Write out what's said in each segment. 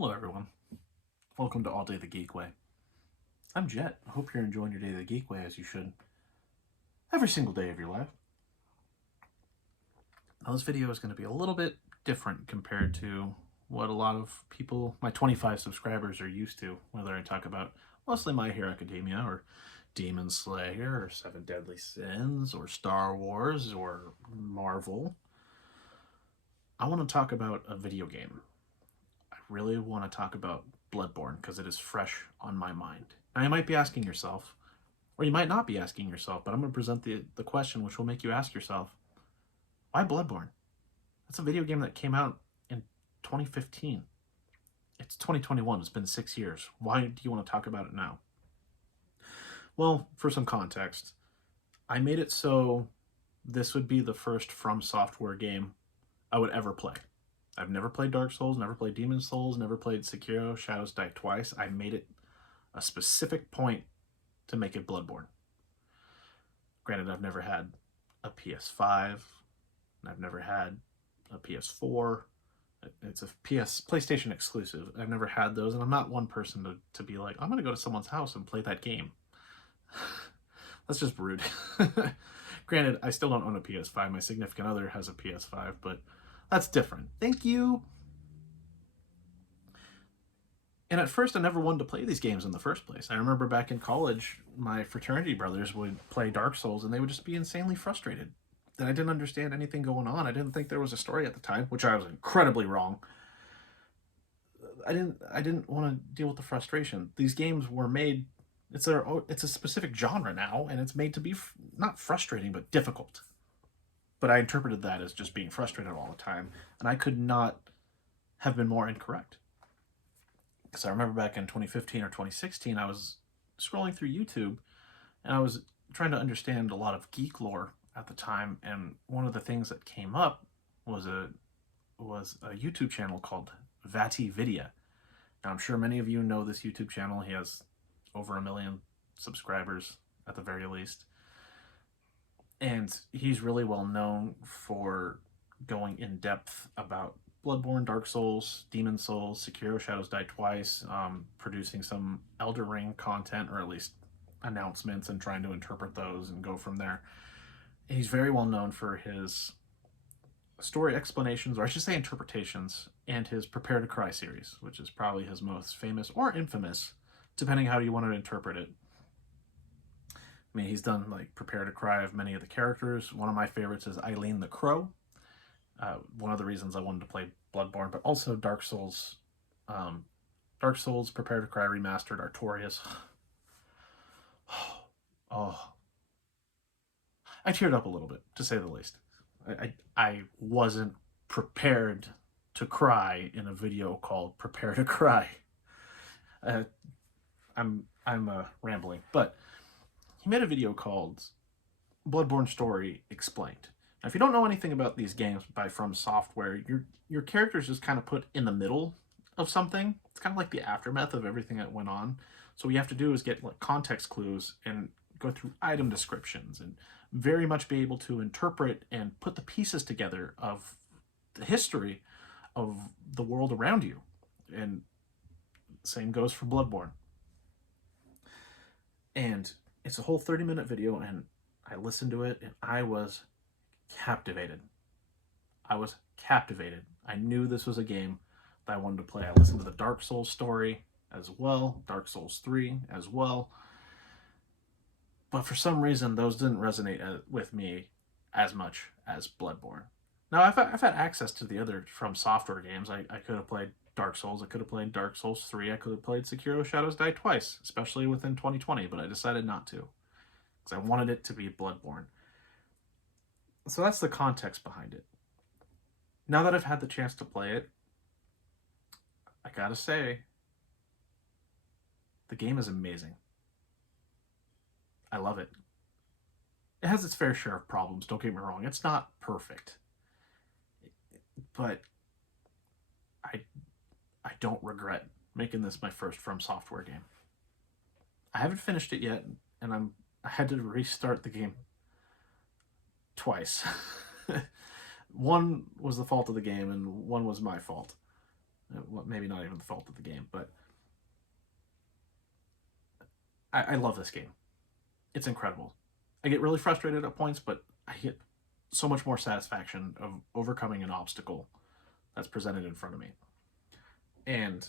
Hello, everyone. Welcome to All Day the Geek Way. I'm Jet. I hope you're enjoying your day the Geek Way as you should every single day of your life. Now, this video is going to be a little bit different compared to what a lot of people, my 25 subscribers, are used to, whether I talk about mostly My Hero Academia or Demon Slayer or Seven Deadly Sins or Star Wars or Marvel. I want to talk about a video game. I really want to talk about Bloodborne because it is fresh on my mind. Now, you might be asking yourself, or you might not be asking yourself, but I'm going to present the question which will make you ask yourself, why Bloodborne? It's a video game that came out in 2015. It's 2021. It's been 6 years. Why do you want to talk about it now? Well, for some context, I made it so this would be the first From Software game I would ever play. I've never played Dark Souls, never played Demon Souls, never played Sekiro Shadows Die Twice. I made it a specific point to make it Bloodborne. Granted, I've never had a PS5, I've never had a PS4. It's a PlayStation exclusive. I've never had those, and I'm not one person to be like, I'm going to go to someone's house and play that game. That's just rude. Granted, I still don't own a PS5. My significant other has a PS5, but that's different. Thank you. And at first, I never wanted to play these games in the first place. I remember back in college, my fraternity brothers would play Dark Souls, and they would just be insanely frustrated that I didn't understand anything going on. I didn't think there was a story at the time, which I was incredibly wrong. I didn't want to deal with the frustration. These games were made. It's a specific genre now, and it's made to be not frustrating but difficult. But I interpreted that as just being frustrated all the time, and I could not have been more incorrect. Because I remember back in 2015 or 2016, I was scrolling through YouTube, and I was trying to understand a lot of geek lore at the time, and one of the things that came up was a YouTube channel called Vati Vidya. Now, I'm sure many of you know this YouTube channel. He has over 1 million subscribers at the very least. And he's really well known for going in depth about Bloodborne, Dark Souls, Demon Souls, Sekiro Shadows Die Twice, producing some Elder Ring content, or at least announcements, and trying to interpret those and go from there. He's very well known for his story explanations, or I should say interpretations, and his Prepare to Cry series, which is probably his most famous or infamous, depending how you want to interpret it. I mean, he's done like Prepare to Cry of many of the characters. One of my favorites is Eileen the Crow. One of the reasons I wanted to play Bloodborne, but also Dark Souls. Dark Souls Prepare to Cry Remastered Artorias. Oh, I teared up a little bit, to say the least. I wasn't prepared to cry in a video called Prepare to Cry. I'm rambling, but he made a video called Bloodborne Story Explained. Now, if you don't know anything about these games by From Software, your character's just kind of put in the middle of something. It's kind of like the aftermath of everything that went on. So what you have to do is get like context clues and go through item descriptions and very much be able to interpret and put the pieces together of the history of the world around you. And same goes for Bloodborne. And it's a whole 30-minute video, and I listened to it, and I was captivated. I was captivated. I knew this was a game that I wanted to play. I listened to the Dark Souls story as well, Dark Souls 3 as well. But for some reason, those didn't resonate with me as much as Bloodborne. Now, I've had access to the other From Software games. I could have played Dark Souls. I could have played Dark Souls 3. I could have played Sekiro Shadows Die Twice, especially within 2020, but I decided not to because I wanted it to be Bloodborne. So that's the context behind it. Now that I've had the chance to play it, I gotta say, the game is amazing. I love it. It has its fair share of problems, don't get me wrong. It's not perfect. But I don't regret making this my first From Software game. I haven't finished it yet, and I had to restart the game twice. One was the fault of the game, and one was my fault. Well, maybe not even the fault of the game, but I love this game. It's incredible. I get really frustrated at points, but I get so much more satisfaction of overcoming an obstacle that's presented in front of me. And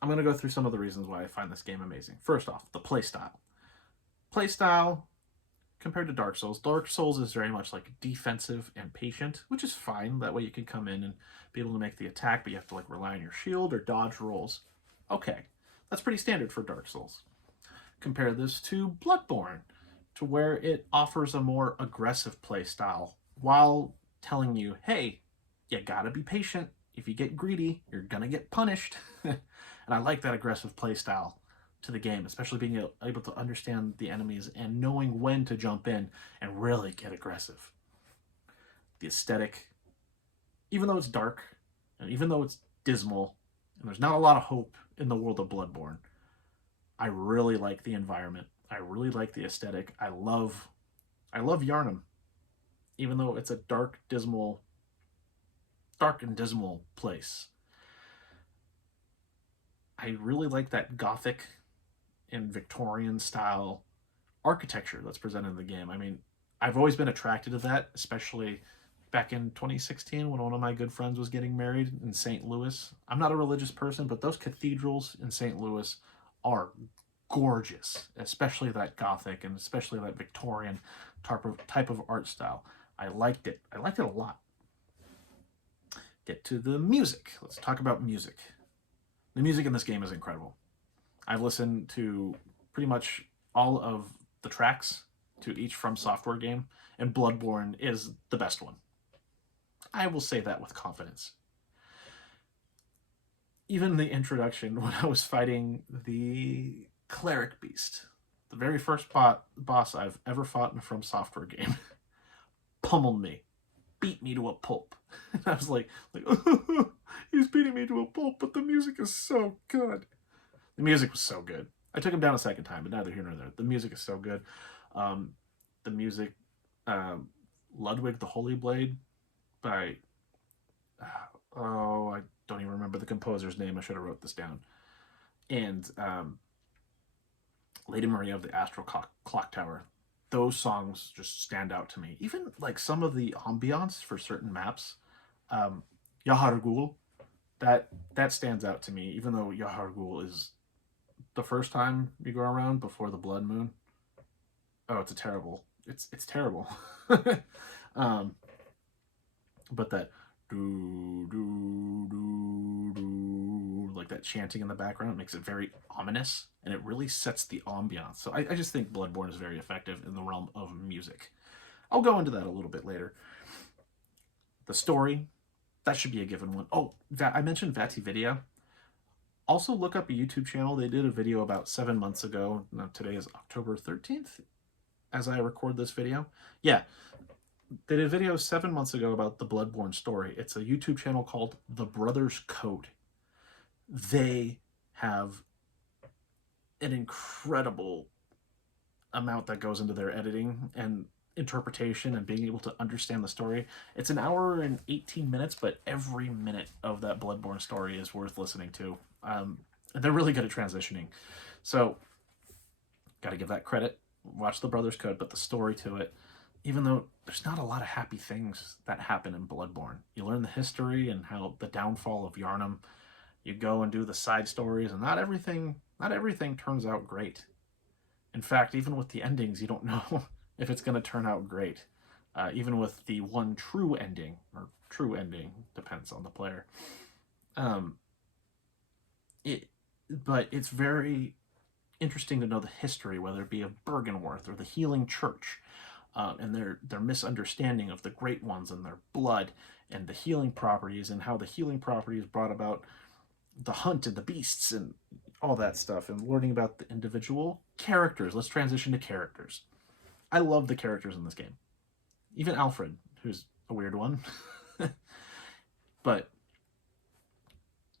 I'm going to go through some of the reasons why I find this game amazing. First off, the playstyle. Playstyle compared to Dark Souls is very much like defensive and patient, which is fine. That way you can come in and be able to make the attack, but you have to like rely on your shield or dodge rolls. Okay, that's pretty standard for Dark Souls. Compare this to Bloodborne, to where it offers a more aggressive play style while telling you, hey, you gotta be patient. If you get greedy, you're gonna get punished. And I like that aggressive play style to the game, especially being able to understand the enemies and knowing when to jump in and really get aggressive. The aesthetic, even though it's dark and even though it's dismal and there's not a lot of hope in the world of Bloodborne, I really like the environment. I really like the aesthetic. I love Yharnam, even though it's a dark and dismal place. I really like that Gothic and Victorian style architecture that's presented in the game. I mean, I've always been attracted to that, especially back in 2016 when one of my good friends was getting married in St. Louis. I'm not a religious person, but those cathedrals in St. Louis are gorgeous, especially that Gothic and especially that Victorian type of art style. I liked it. I liked it a lot. Get to the music. Let's talk about music. The music in this game is incredible. I've listened to pretty much all of the tracks to each From Software game, and Bloodborne is the best one. I will say that with confidence. Even the introduction, when I was fighting the Cleric Beast, the very first boss I've ever fought in a From Software game, pummeled me, beat me to a pulp. And I was like he's beating me to a pulp, but the music is so good. The music was so good. I took him down a second time, but neither here nor there. The music is so good. The music, Ludwig the Holy Blade by, I don't even remember the composer's name. I should have wrote this down. And Lady Maria of the Astral Clock Tower. Those songs just stand out to me. Even like some of the ambiance for certain maps. Yahar'gul, that stands out to me, even though Yahar'gul is the first time you go around before the blood moon. Oh, it's terrible. But that do do do do, like that chanting in the background makes it very ominous, and it really sets the ambiance. So I just think Bloodborne is very effective in the realm of music. I'll go into that a little bit later. The story, that should be a given one. Oh, I mentioned VatiVidya. Also, look up a YouTube channel. They did a video about 7 months ago. Now, today is October 13th as I record this video. Yeah, they did a video 7 months ago about the Bloodborne story. It's a YouTube channel called The Brothers Code. They have an incredible amount that goes into their editing and interpretation and being able to understand the story. It's an hour and 18 minutes, but every minute of that Bloodborne story is worth listening to. They're really good at transitioning. So, gotta give that credit. Watch The Brothers Code, but the story to it, even though there's not a lot of happy things that happen in Bloodborne. You learn the history and how the downfall of Yharnam. You go and do the side stories, and not everything turns out great. In fact, even with the endings, you don't know if it's going to turn out great. Even with the one true ending, or true ending, depends on the player. But it's very interesting to know the history, whether it be of Bergenworth or the Healing Church, and their misunderstanding of the Great Ones and their blood and the healing properties, and how the healing properties brought about the hunt and the beasts and all that stuff, and learning about the individual characters. Let's transition to characters. I love the characters in this game. Even Alfred, who's a weird one. But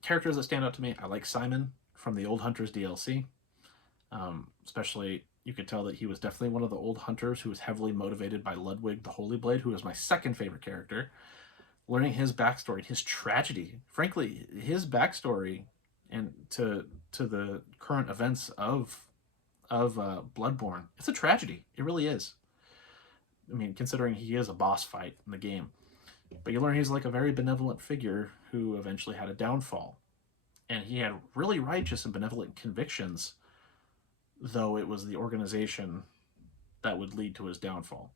characters that stand out to me, I like Simon from the Old Hunters DLC. Especially, you could tell that he was definitely one of the old hunters who was heavily motivated by Ludwig the Holy Blade, who is my second favorite character. learning his backstory, his tragedy. Frankly, his backstory and to the current events of Bloodborne, it's a tragedy. It really is. I mean, considering he is a boss fight in the game, but you learn he's like a very benevolent figure who eventually had a downfall, and he had really righteous and benevolent convictions, though it was the organization that would lead to his downfall.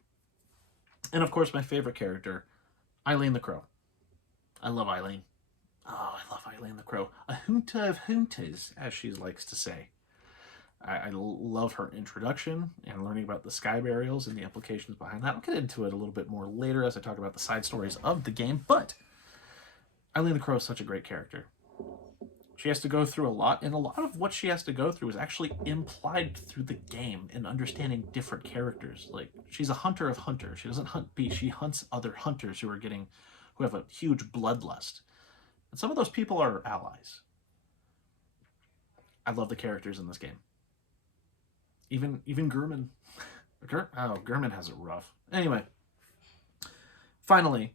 And of course, my favorite character, Eileen the Crow. I love Eileen. Oh, I love Eileen the Crow. A junta of juntas, as she likes to say. I love her introduction and learning about the sky burials and the implications behind that. I'll get into it a little bit more later as I talk about the side stories of the game, but Eileen the Crow is such a great character. She has to go through a lot, and a lot of what she has to go through is actually implied through the game in understanding different characters. Like, she's a hunter of hunters. She doesn't hunt beasts, she hunts other hunters who have a huge bloodlust. And some of those people are allies. I love the characters in this game. Even Gurman. Gurman has it rough. Anyway, finally,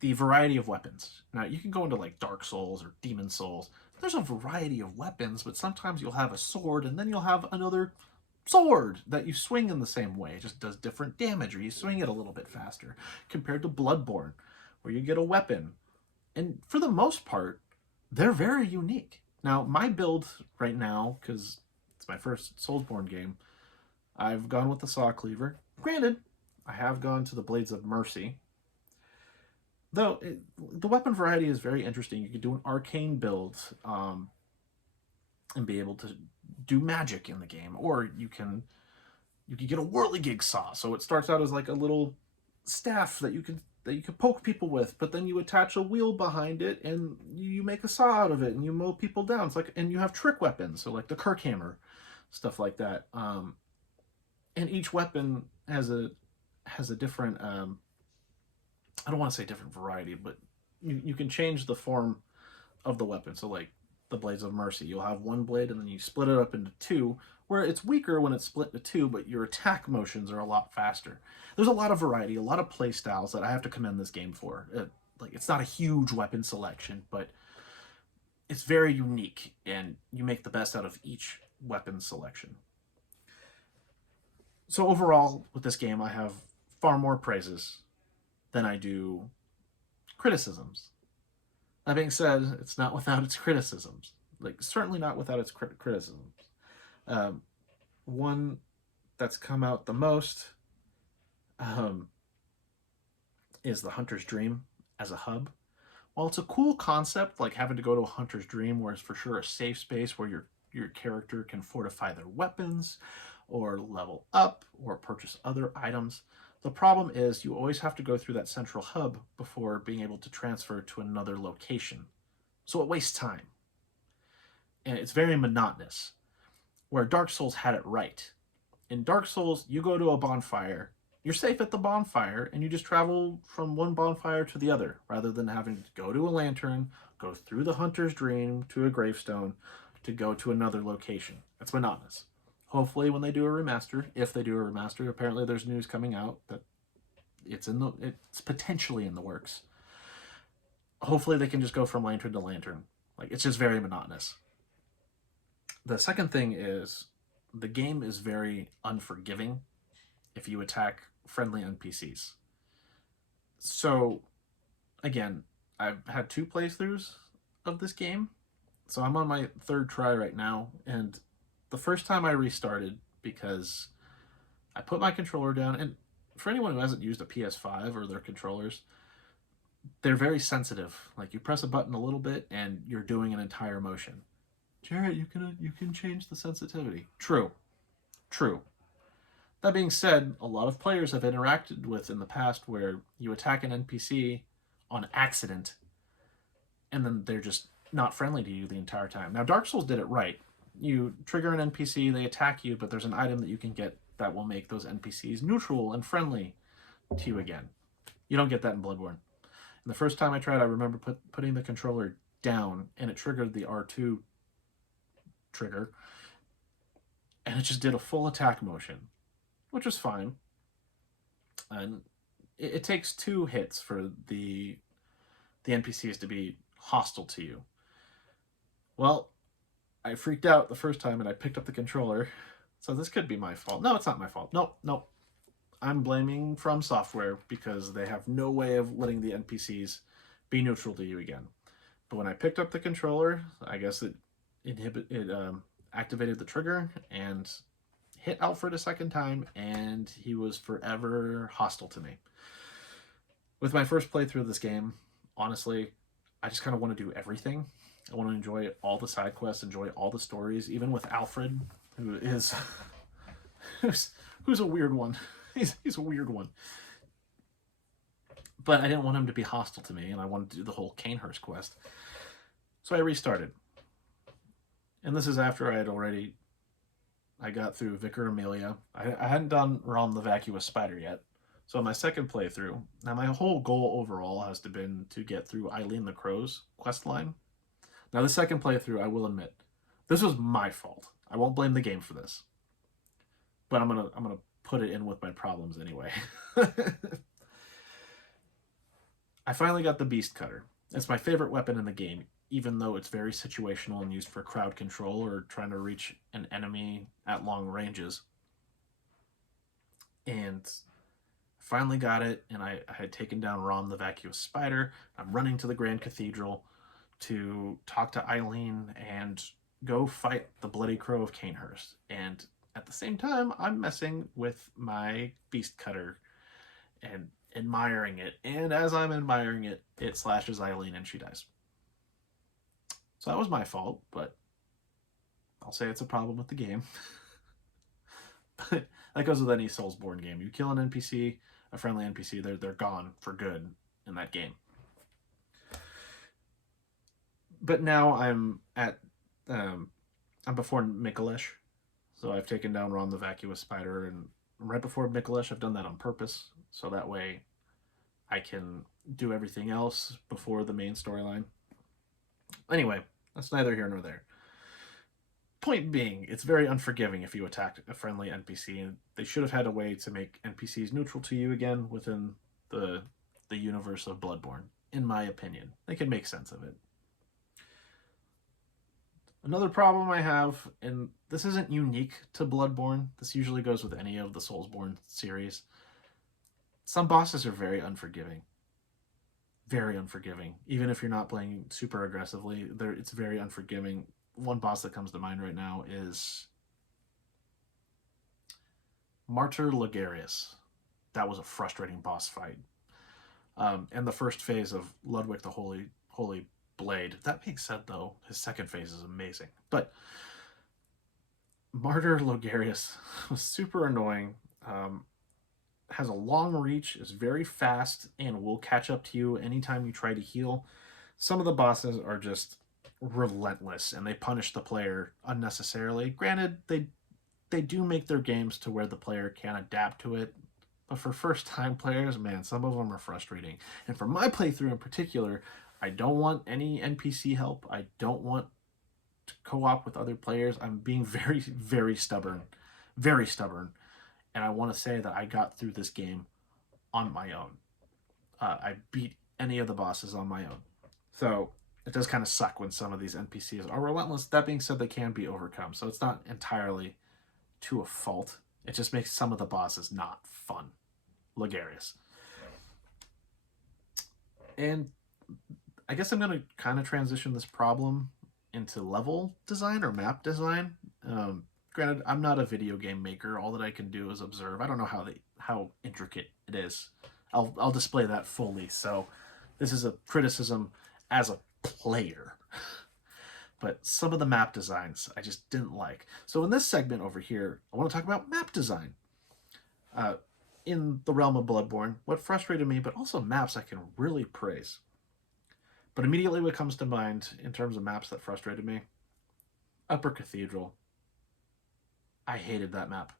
the variety of weapons. Now, you can go into like Dark Souls or Demon Souls. There's a variety of weapons, but sometimes you'll have a sword and then you'll have another sword that you swing in the same way. It just does different damage, or you swing it a little bit faster, compared to Bloodborne, where you get a weapon. And for the most part, they're very unique. Now, my build right now, because it's my first Soulsborne game, I've gone with the Saw Cleaver. Granted, I have gone to the Blades of Mercy. Though, the weapon variety is very interesting. You can do an arcane build and be able to do magic in the game. Or you can get a whirligig saw. So it starts out as like a little staff that you can poke people with, but then you attach a wheel behind it and you make a saw out of it and you mow people down. It's like, and you have trick weapons, so like the Kirk hammer, stuff like that. And each weapon has a different I don't want to say different variety, but you can change the form of the weapon. So like the Blades of Mercy, you'll have one blade and then you split it up into two, where it's weaker when it's split into two, but your attack motions are a lot faster. There's a lot of variety, a lot of play styles that I have to commend this game for. Like, it's not a huge weapon selection, but it's very unique, and you make the best out of each weapon selection. So overall, with this game, I have far more praises than I do criticisms. That being said, it's not without its criticisms. Like, certainly not without its criticisms. One that's come out the most is the Hunter's Dream as a hub. While it's a cool concept, like having to go to a Hunter's Dream, where it's for sure a safe space where your character can fortify their weapons, or level up, or purchase other items, the problem is you always have to go through that central hub before being able to transfer to another location. So it wastes time. And it's very monotonous, where Dark Souls had it right. In Dark Souls, you go to a bonfire, you're safe at the bonfire, and you just travel from one bonfire to the other, rather than having to go to a lantern, go through the Hunter's Dream to a gravestone, to go to another location. That's monotonous. Hopefully when they do a remaster, if they do a remaster, apparently there's news coming out that it's potentially in the works. Hopefully they can just go from lantern to lantern. Like, it's just very monotonous. The second thing is, the game is very unforgiving if you attack friendly NPCs. So, again, I've had 2 playthroughs of this game, so I'm on my 3rd try right now, and the first time I restarted because I put my controller down, and for anyone who hasn't used a PS5 or their controllers, they're very sensitive. Like, you press a button a little bit and you're doing an entire motion. Jarrett, you can change the sensitivity. True. That being said, a lot of players have interacted with in the past where you attack an NPC on accident and then they're just not friendly to you the entire time. Now, Dark Souls did it right. You trigger an NPC, they attack you, but there's an item that you can get that will make those NPCs neutral and friendly to you again. You don't get that in Bloodborne. And the first time I tried, I remember putting the controller down, and it triggered the R2 trigger, and it just did a full attack motion, which was fine. And it takes 2 hits for the NPCs to be hostile to you. Well, I freaked out the first time and I picked up the controller. So this could be my fault. No, it's not my fault. Nope, nope. I'm blaming From Software because they have no way of letting the NPCs be neutral to you again. But when I picked up the controller, I guess it activated the trigger and hit Alfred a second time, and he was forever hostile to me. With my first playthrough of this game, honestly, I just kind of want to do everything. I want to enjoy all the side quests, enjoy all the stories, even with Alfred, who is who's a weird one. He's a weird one. But I didn't want him to be hostile to me, and I wanted to do the whole Canehurst quest. So I restarted. And this is after I got through Vicar Amelia. I hadn't done Rom the Vacuous Spider yet. So my second playthrough, now my whole goal overall has been to get through Eileen the Crow's quest line. Now the second playthrough, I will admit, this was my fault. I won't blame the game for this. But I'm gonna put it in with my problems anyway. I finally got the Beast Cutter. It's my favorite weapon in the game, even though it's very situational and used for crowd control or trying to reach an enemy at long ranges. And finally got it, and I had taken down Rom the Vacuous Spider. I'm running to the Grand Cathedral to talk to Eileen and go fight the Bloody Crow of Canehurst. And at the same time, I'm messing with my Beast Cutter and admiring it. And as I'm admiring it, it slashes Eileen and she dies. So that was my fault, but I'll say it's a problem with the game. But that goes with any Soulsborne game. You kill an NPC, a friendly NPC, they're gone for good in that game. But now I'm before Mikulesh, so I've taken down Ron the Vacuous Spider, and right before Mikulesh, I've done that on purpose, so that way I can do everything else before the main storyline. Anyway, that's neither here nor there. Point being, it's very unforgiving if you attack a friendly NPC, and they should have had a way to make NPCs neutral to you again within the universe of Bloodborne, in my opinion. They can make sense of it. Another problem I have, and this isn't unique to Bloodborne, this usually goes with any of the Soulsborne series. Some bosses are very unforgiving. Very unforgiving. Even if you're not playing super aggressively, it's very unforgiving. One boss that comes to mind right now is Martyr Logarius. That was a frustrating boss fight. And the first phase of Ludwig the Holy Blade. That being said, though, his second phase is amazing. But Martyr Logarius was super annoying. Has a long reach, is very fast, and will catch up to you anytime you try to heal. Some of the bosses are just relentless, and they punish the player unnecessarily. Granted, they do make their games to where the player can adapt to it, but for first-time players, man, some of them are frustrating. And for my playthrough in particular, I don't want any NPC help. I don't want to co-op with other players. I'm being very, very stubborn. Very stubborn. And I want to say that I got through this game on my own. I beat any of the bosses on my own. So it does kind of suck when some of these NPCs are relentless. That being said, they can be overcome. So it's not entirely to a fault. It just makes some of the bosses not fun. Logarius. And I guess I'm going to kind of transition this problem into level design or map design. Granted, I'm not a video game maker. All that I can do is observe. I don't know how intricate it is. I'll display that fully. So this is a criticism as a player. But some of the map designs I just didn't like. So in this segment over here, I want to talk about map design. In the realm of Bloodborne, what frustrated me, but also maps I can really praise. But immediately what comes to mind in terms of maps that frustrated me, Upper Cathedral. I hated that map.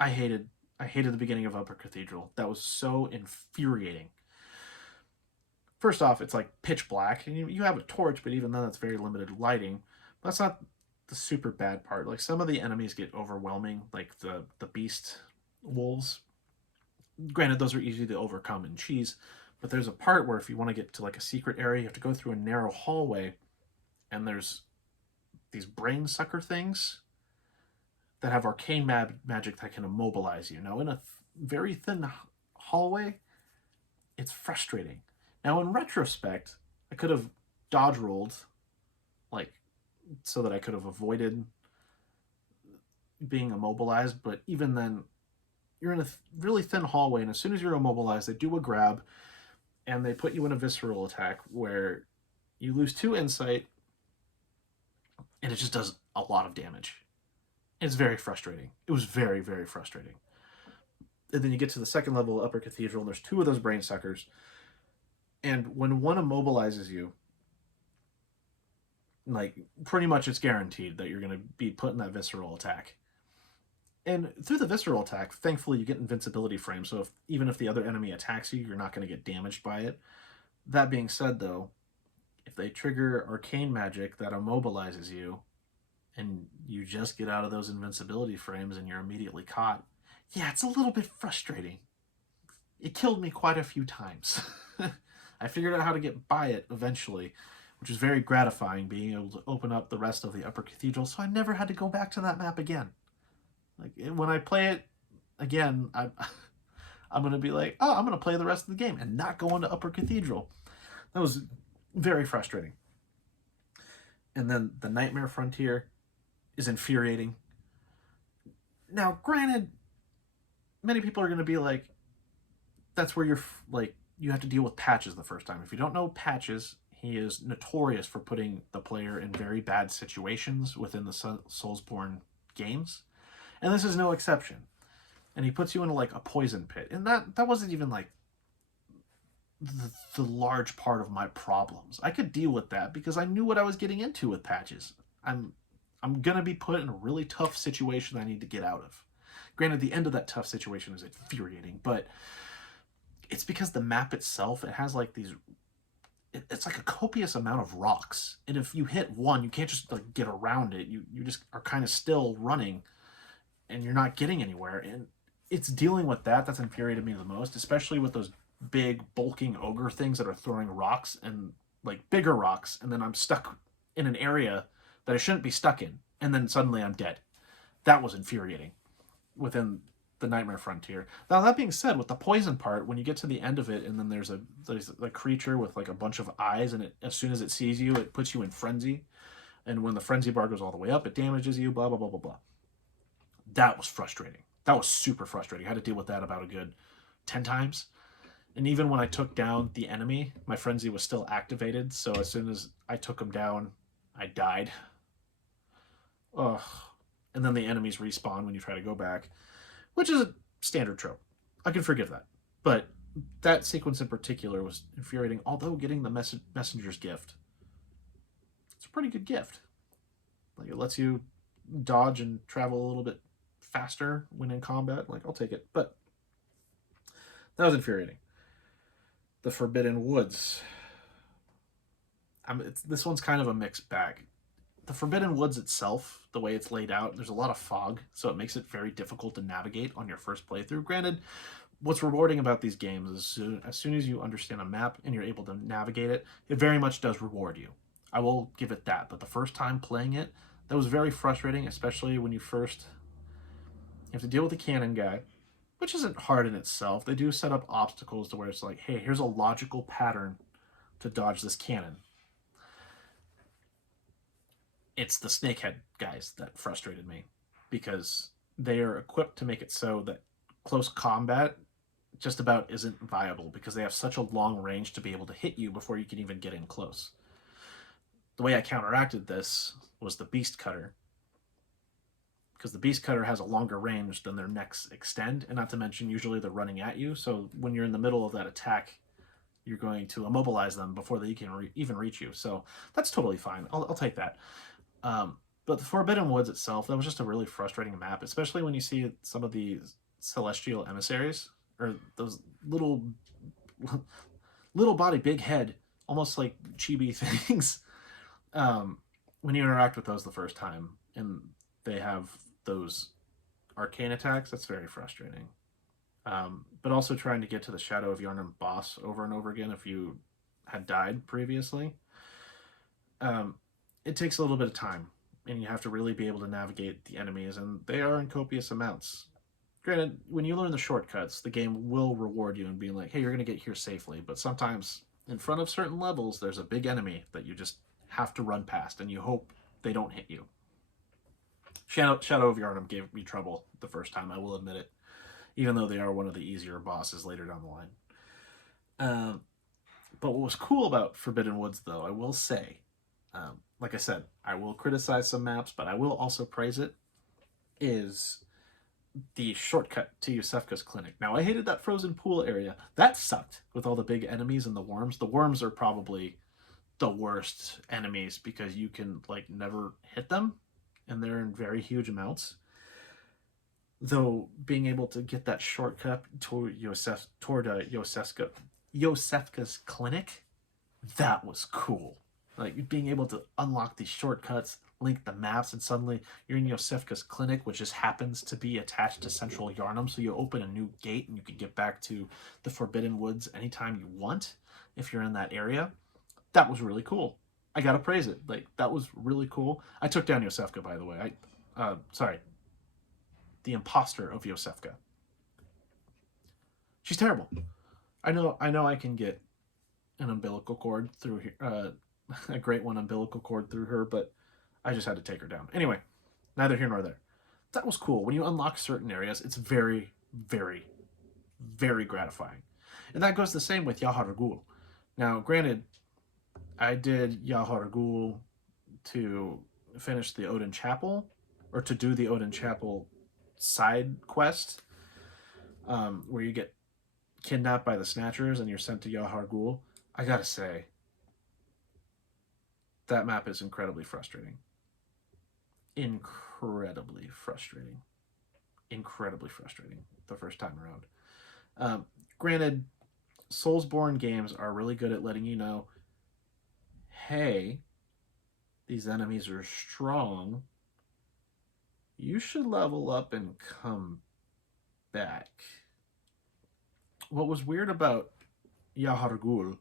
I hated the beginning of Upper Cathedral. That was so infuriating. First off, it's like pitch black, and you have a torch, but even then that's very limited lighting. But that's not the super bad part. Like some of the enemies get overwhelming, like the beast wolves. Granted, those are easy to overcome in cheese, but there's a part where if you want to get to like a secret area, you have to go through a narrow hallway, and there's these brain sucker things that have arcane magic that can immobilize you. Now, in a very thin hallway, it's frustrating. Now, in retrospect, I could have dodge rolled, like, so that I could have avoided being immobilized, but even then, you're in a really thin hallway, and as soon as you're immobilized, they do a grab, and they put you in a visceral attack where you lose 2 insight, and it just does a lot of damage. It's very frustrating. It was very, very frustrating. And then you get to the second level Upper Cathedral, and there's 2 of those brain suckers. And when one immobilizes you, like, pretty much it's guaranteed that you're going to be put in that visceral attack. And through the visceral attack, thankfully, you get invincibility frames, so even if the other enemy attacks you, you're not going to get damaged by it. That being said, though, if they trigger arcane magic that immobilizes you, and you just get out of those invincibility frames and you're immediately caught, yeah, it's a little bit frustrating. It killed me quite a few times. I figured out how to get by it eventually, which was very gratifying, being able to open up the rest of the Upper Cathedral, so I never had to go back to that map again. Like, when I play it again, I'm going to be like, oh, I'm going to play the rest of the game and not go into Upper Cathedral. That was very frustrating. And then the Nightmare Frontier is infuriating. Now, granted, many people are going to be like, that's where you're, like, you have to deal with Patches the first time. If you don't know Patches, he is notorious for putting the player in very bad situations within the Soulsborne games. And this is no exception. And he puts you into, like, a poison pit. And that wasn't even, like, the large part of my problems. I could deal with that because I knew what I was getting into with Patches. I'm going to be put in a really tough situation I need to get out of. Granted, the end of that tough situation is infuriating, but it's because the map itself, it has, like, these... It's like a copious amount of rocks. And if you hit one, you can't just, like, get around it. You just are kind of still running, and you're not getting anywhere. And it's dealing with that that's infuriated me the most, especially with those big, bulking ogre things that are throwing rocks, and, like, bigger rocks, and then I'm stuck in an area that I shouldn't be stuck in, and then suddenly I'm dead. That was infuriating within the Nightmare Frontier. Now, that being said, with the poison part, when you get to the end of it, and then there's a creature with, like, a bunch of eyes, and as soon as it sees you, it puts you in frenzy. And when the frenzy bar goes all the way up, it damages you, blah, blah, blah, blah, blah. That was frustrating. That was super frustrating. I had to deal with that about a good 10 times. And even when I took down the enemy, my frenzy was still activated, so as soon as I took him down, I died. Ugh. And then the enemies respawn when you try to go back, which is a standard trope. I can forgive that. But that sequence in particular was infuriating, although getting the messenger's gift, it's a pretty good gift. Like, it lets you dodge and travel a little bit faster when in combat. Like, I'll take it. But that was infuriating. The Forbidden Woods. This one's kind of a mixed bag. The Forbidden Woods itself, the way it's laid out, there's a lot of fog, so it makes it very difficult to navigate on your first playthrough. Granted, what's rewarding about these games is as soon as you understand a map and you're able to navigate it, it very much does reward you. I will give it that. But the first time playing it, that was very frustrating, especially when you have to deal with the cannon guy, which isn't hard in itself. They do set up obstacles to where it's like, hey, here's a logical pattern to dodge this cannon. It's the snakehead guys that frustrated me, because they are equipped to make it so that close combat just about isn't viable, because they have such a long range to be able to hit you before you can even get in close. The way I counteracted this was the Beast Cutter, because the Beast Cutter has a longer range than their necks extend, and not to mention usually they're running at you, so when you're in the middle of that attack, you're going to immobilize them before they can even reach you. So that's totally fine. I'll take that. But the Forbidden Woods itself, that was just a really frustrating map, especially when you see some of the celestial emissaries, or those little body, big head, almost like chibi things. When you interact with those the first time, and they have those arcane attacks, that's very frustrating. but also trying to get to the Shadow of Yharnam boss over and over again if you had died previously. Um, it takes a little bit of time, and you have to really be able to navigate the enemies, and they are in copious amounts. Granted, when you learn the shortcuts, the game will reward you and being like, hey, you're going to get here safely. But sometimes, in front of certain levels, there's a big enemy that you just have to run past, and you hope they don't hit you. Shadow of Yharnam gave me trouble the first time, I will admit it, even though they are one of the easier bosses later down the line. But what was cool about Forbidden Woods, though, I will say, like I said, I will criticize some maps, but I will also praise it, is the shortcut to Yosefka's clinic. Now, I hated that frozen pool area. That sucked with all the big enemies and the worms. The worms are probably the worst enemies because you can, like, never hit them, and they're in very huge amounts. Though being able to get that shortcut toward Yosefka's clinic, that was cool. Like being able to unlock these shortcuts, link the maps, and suddenly you're in Yosefka's clinic, which just happens to be attached to Central Yharnam. So you open a new gate and you can get back to the Forbidden Woods anytime you want if you're in that area. That was really cool. I gotta praise it. Like that was really cool. I took down Yosefka, by the way. Sorry, the imposter of Yosefka. She's terrible. I know I can get an umbilical cord through here, a great one umbilical cord through her, but I just had to take her down. Anyway, neither here nor there. That was cool. When you unlock certain areas, it's very, very, very gratifying. And that goes the same with Yahar Ghul. Now, granted, I did Yahar Ghul to finish the Odin Chapel, or to do the Odin Chapel side quest, where you get kidnapped by the Snatchers and you're sent to Yahar Ghul. I gotta say, that map is incredibly frustrating. Incredibly frustrating. Incredibly frustrating the first time around. Granted, Soulsborne games are really good at letting you know, hey, these enemies are strong. You should level up and come back. What was weird about Yahar Ghul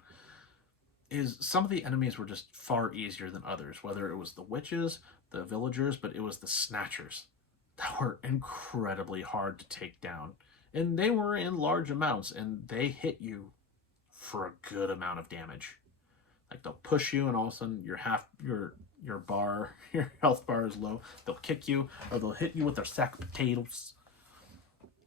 is some of the enemies were just far easier than others, whether it was the witches, the villagers, but it was the Snatchers that were incredibly hard to take down. And they were in large amounts, and they hit you for a good amount of damage. Like they'll push you, and all of a sudden your bar, your health bar is low. They'll kick you, or they'll hit you with their sack of potatoes,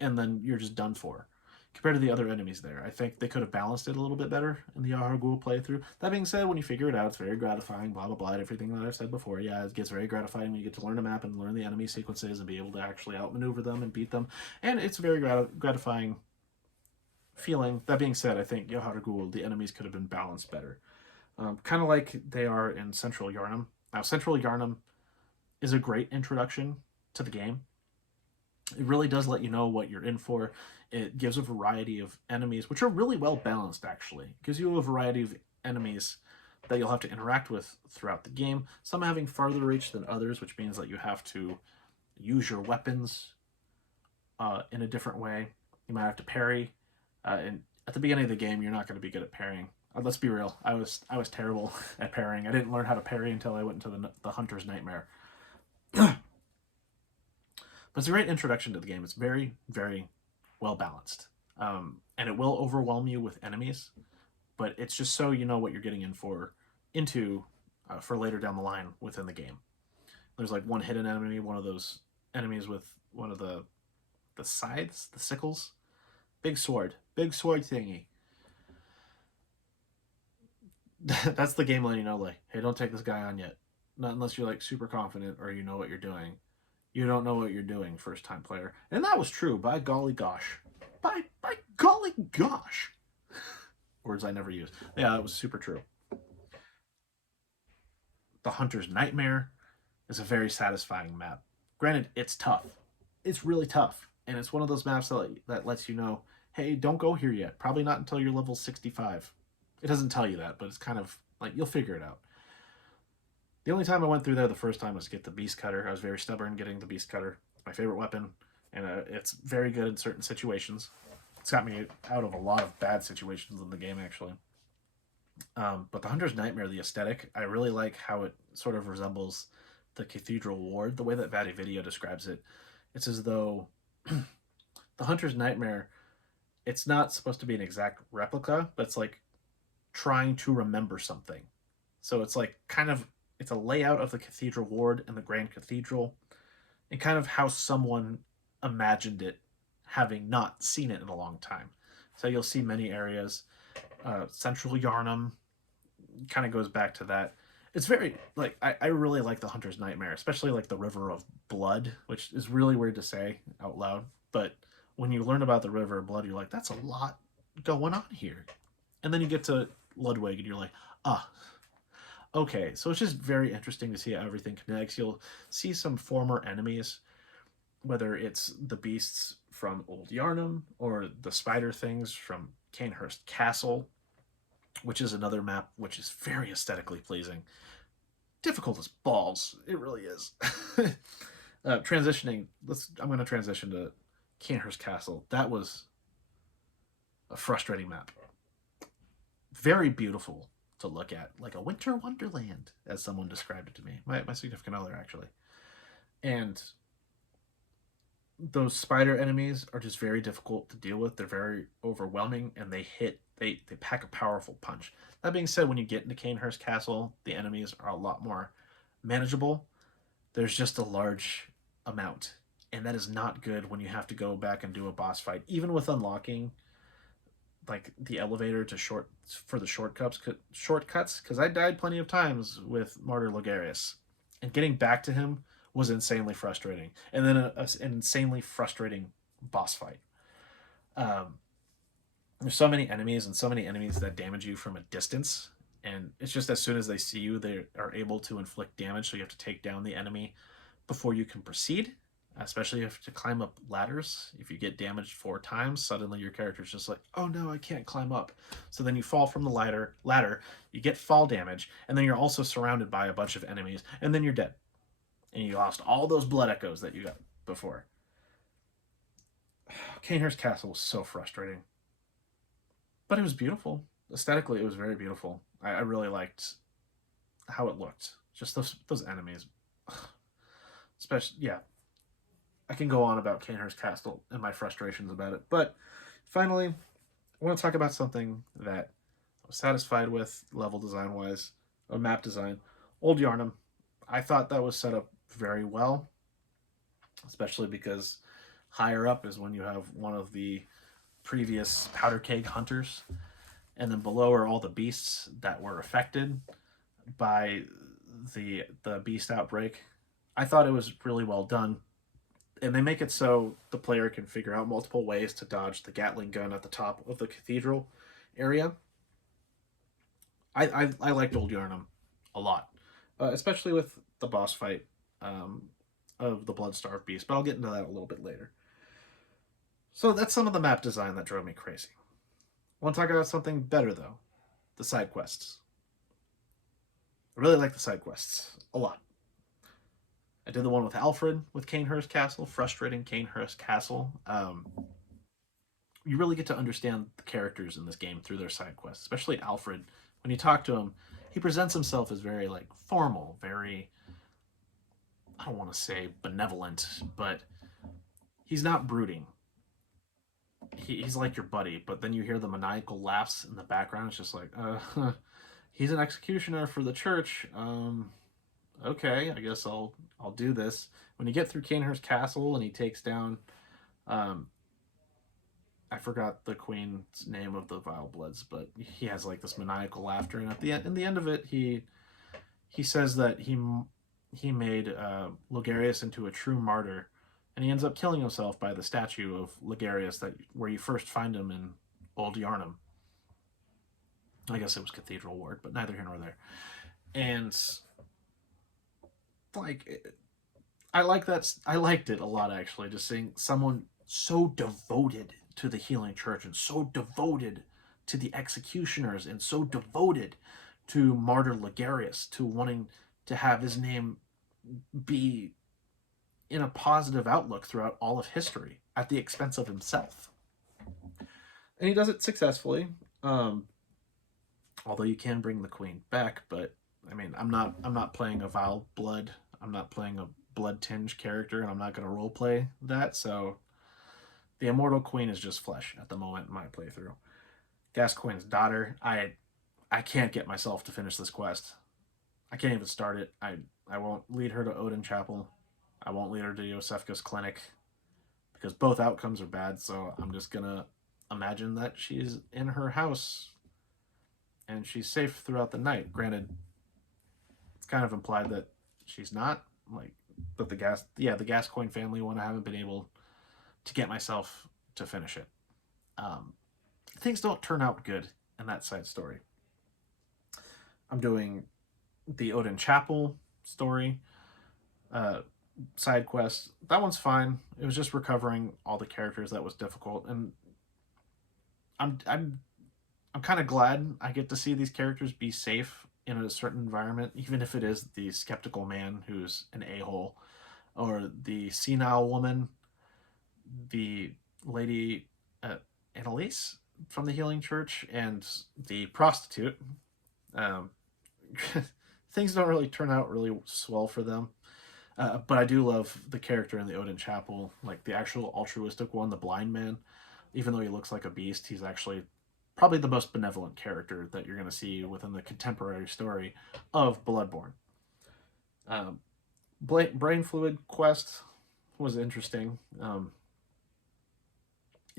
and then you're just done for. Compared to the other enemies there, I think they could have balanced it a little bit better in the Yahar Ghul playthrough. That being said, when you figure it out, it's very gratifying, blah, blah, blah, everything that I've said before. Yeah, it gets very gratifying when you get to learn a map and learn the enemy sequences and be able to actually outmaneuver them and beat them. And it's a very gratifying feeling. That being said, I think Yahar Ghul, the enemies could have been balanced better. Kind of like they are in Central Yharnam. Now, Central Yharnam is a great introduction to the game. It really does let you know what you're in for. It gives a variety of enemies, which are really well balanced, actually. It gives you a variety of enemies that you'll have to interact with throughout the game. Some having farther reach than others, which means that you have to use your weapons in a different way. You might have to parry. And at the beginning of the game, you're not going to be good at parrying. Let's be real. I was terrible at parrying. I didn't learn how to parry until I went into the Hunter's Nightmare. But it's a great introduction to the game. It's very, very well balanced. And it will overwhelm you with enemies, but it's just so you know what you're getting for later down the line within the game. There's like one hidden enemy, one of those enemies with one of the scythes, the sickles. Big sword thingy. That's the game letting you know, like, hey, don't take this guy on yet. Not unless you're like super confident or you know what you're doing. You don't know what you're doing, first time player. And that was true, by golly gosh. By golly gosh. Words I never use. Yeah, that was super true. The Hunter's Nightmare is a very satisfying map. Granted, it's tough. It's really tough. And it's one of those maps that lets you know, hey, don't go here yet. Probably not until you're level 65. It doesn't tell you that, but it's kind of like, you'll figure it out. The only time I went through there the first time was to get the Beast Cutter. I was very stubborn getting the Beast Cutter. It's my favorite weapon, and it's very good in certain situations. It's got me out of a lot of bad situations in the game, actually. But the Hunter's Nightmare, the aesthetic, I really like how it sort of resembles the Cathedral Ward. The way that Vatty Video describes it, it's as though the Hunter's Nightmare, it's not supposed to be an exact replica, but it's like trying to remember something. So it's like kind of it's a layout of the Cathedral Ward and the Grand Cathedral, and kind of how someone imagined it, having not seen it in a long time. So you'll see many areas. Central Yarnum kind of goes back to that. It's very like I really like the Hunter's Nightmare, especially like the River of Blood, which is really weird to say out loud. But when you learn about the River of Blood, you're like, that's a lot going on here. And then you get to Ludwig, and you're like, ah, okay. So it's just very interesting to see how everything connects. You'll see some former enemies, whether it's the beasts from Old Yarnum or the spider things from Canehurst Castle, which is another map which is very aesthetically pleasing. Difficult as balls, it really is. Transitioning, I'm going to transition to Canehurst Castle. That was a frustrating map. Very beautiful to look at, like a winter wonderland, as someone described it to me. My significant other, actually. And those spider enemies are just very difficult to deal with. They're very overwhelming, and they pack a powerful punch. That being said, when you get into Canehurst Castle, the enemies are a lot more manageable. There's just a large amount, and that is not good when you have to go back and do a boss fight, even with unlocking like the elevator to for the shortcuts, because I died plenty of times with Martyr Logarius, and getting back to him was insanely frustrating, and then an insanely frustrating boss fight. There's so many enemies, and so many enemies that damage you from a distance, and it's just as soon as they see you, they are able to inflict damage, so you have to take down the enemy before you can proceed. Especially if you have to climb up ladders. If you get damaged 4 times, suddenly your character's just like, oh no, I can't climb up. So then you fall from the ladder, you get fall damage, and then you're also surrounded by a bunch of enemies, and then you're dead. And you lost all those blood echoes that you got before. Canehurst Castle was so frustrating. But it was beautiful. Aesthetically, it was very beautiful. I really liked how it looked. Just those enemies. Especially, yeah. I can go on about Canehurst Castle and my frustrations about it. But finally, I want to talk about something that I was satisfied with level design-wise, or map design. Old Yarnum. I thought that was set up very well, especially because higher up is when you have one of the previous powder keg hunters, and then below are all the beasts that were affected by the beast outbreak. I thought it was really well done, and they make it so the player can figure out multiple ways to dodge the Gatling gun at the top of the cathedral area. I liked Old Yarnum a lot, especially with the boss fight of the Bloodstarved Beast, but I'll get into that a little bit later. So that's some of the map design that drove me crazy. I want to talk about something better, though. The side quests. I really like the side quests a lot. I did the one with Alfred with Canehurst Castle, frustrating Canehurst Castle. You really get to understand the characters in this game through their side quests, especially Alfred. When you talk to him, he presents himself as very like formal, very, I don't want to say benevolent, but he's not brooding. He's like your buddy, but then you hear the maniacal laughs in the background. It's just like, he's an executioner for the church. Okay, I guess I'll do this. When you get through Canehurst Castle and he takes down, I forgot the queen's name of the Vile Bloods, but he has like this maniacal laughter, and at the end, in the end of it, he says that he made Logarius into a true martyr, and he ends up killing himself by the statue of Logarius that where you first find him in Old Yarnum. I guess it was Cathedral Ward, but neither here nor there. And like, I like that. I liked it a lot, actually, just seeing someone so devoted to the healing church and so devoted to the executioners and so devoted to Martyr Logarius, to wanting to have his name be in a positive outlook throughout all of history at the expense of himself. And he does it successfully. Um, Although you can bring the queen back, but I mean, I'm not playing a vile blood. I'm not playing a blood tinge character, and I'm not going to role play that. So the immortal queen is just flesh at the moment in my playthrough. Gascoigne's daughter. I can't get myself to finish this quest. I can't even start it. I won't lead her to Odin Chapel. I won't lead her to Yosefka's clinic because both outcomes are bad. So I'm just gonna imagine that she's in her house and she's safe throughout the night. Granted, it's kind of implied that she's not. Like, but the Gascoigne family one, I haven't been able to get myself to finish it. Um, Things don't turn out good in that side story. I'm doing the Odin Chapel story, uh, side quest. That one's fine. It was just recovering all the characters that was difficult, and I'm I'm I'm kind of glad I get to see these characters be safe in a certain environment, even if it is the skeptical man who's an a-hole, or the senile woman, the lady Annalise from the Healing Church, and the prostitute. Um, Things don't really turn out really swell for them. But I do love the character in the Odin Chapel, like the actual altruistic one, the blind man. Even though he looks like a beast, he's actually probably the most benevolent character that you're going to see within the contemporary story of Bloodborne. Um, Brain Fluid Quest was interesting. Yeah,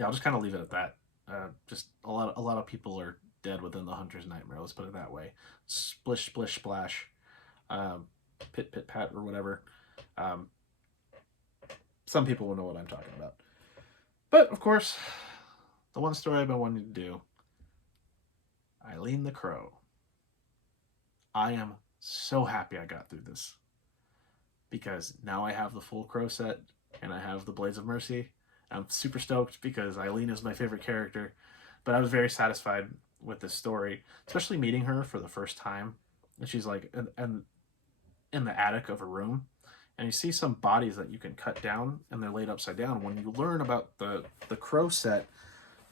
I'll just kind of leave it at that. Just a lot of people are dead within the Hunter's Nightmare. Let's put it that way. Splish, splish, splash. Um, Pit, pit, pat, or whatever. Um, some people will know what I'm talking about. But of course, the one story I've been wanting to do, Eileen the Crow. I am so happy I got through this because now I have the full Crow set and I have the Blades of Mercy. I'm super stoked because Eileen is my favorite character, but I was very satisfied with this story, especially meeting her for the first time. And she's like in the attic of a room, and you see some bodies that you can cut down, and they're laid upside down. When you learn about the Crow set,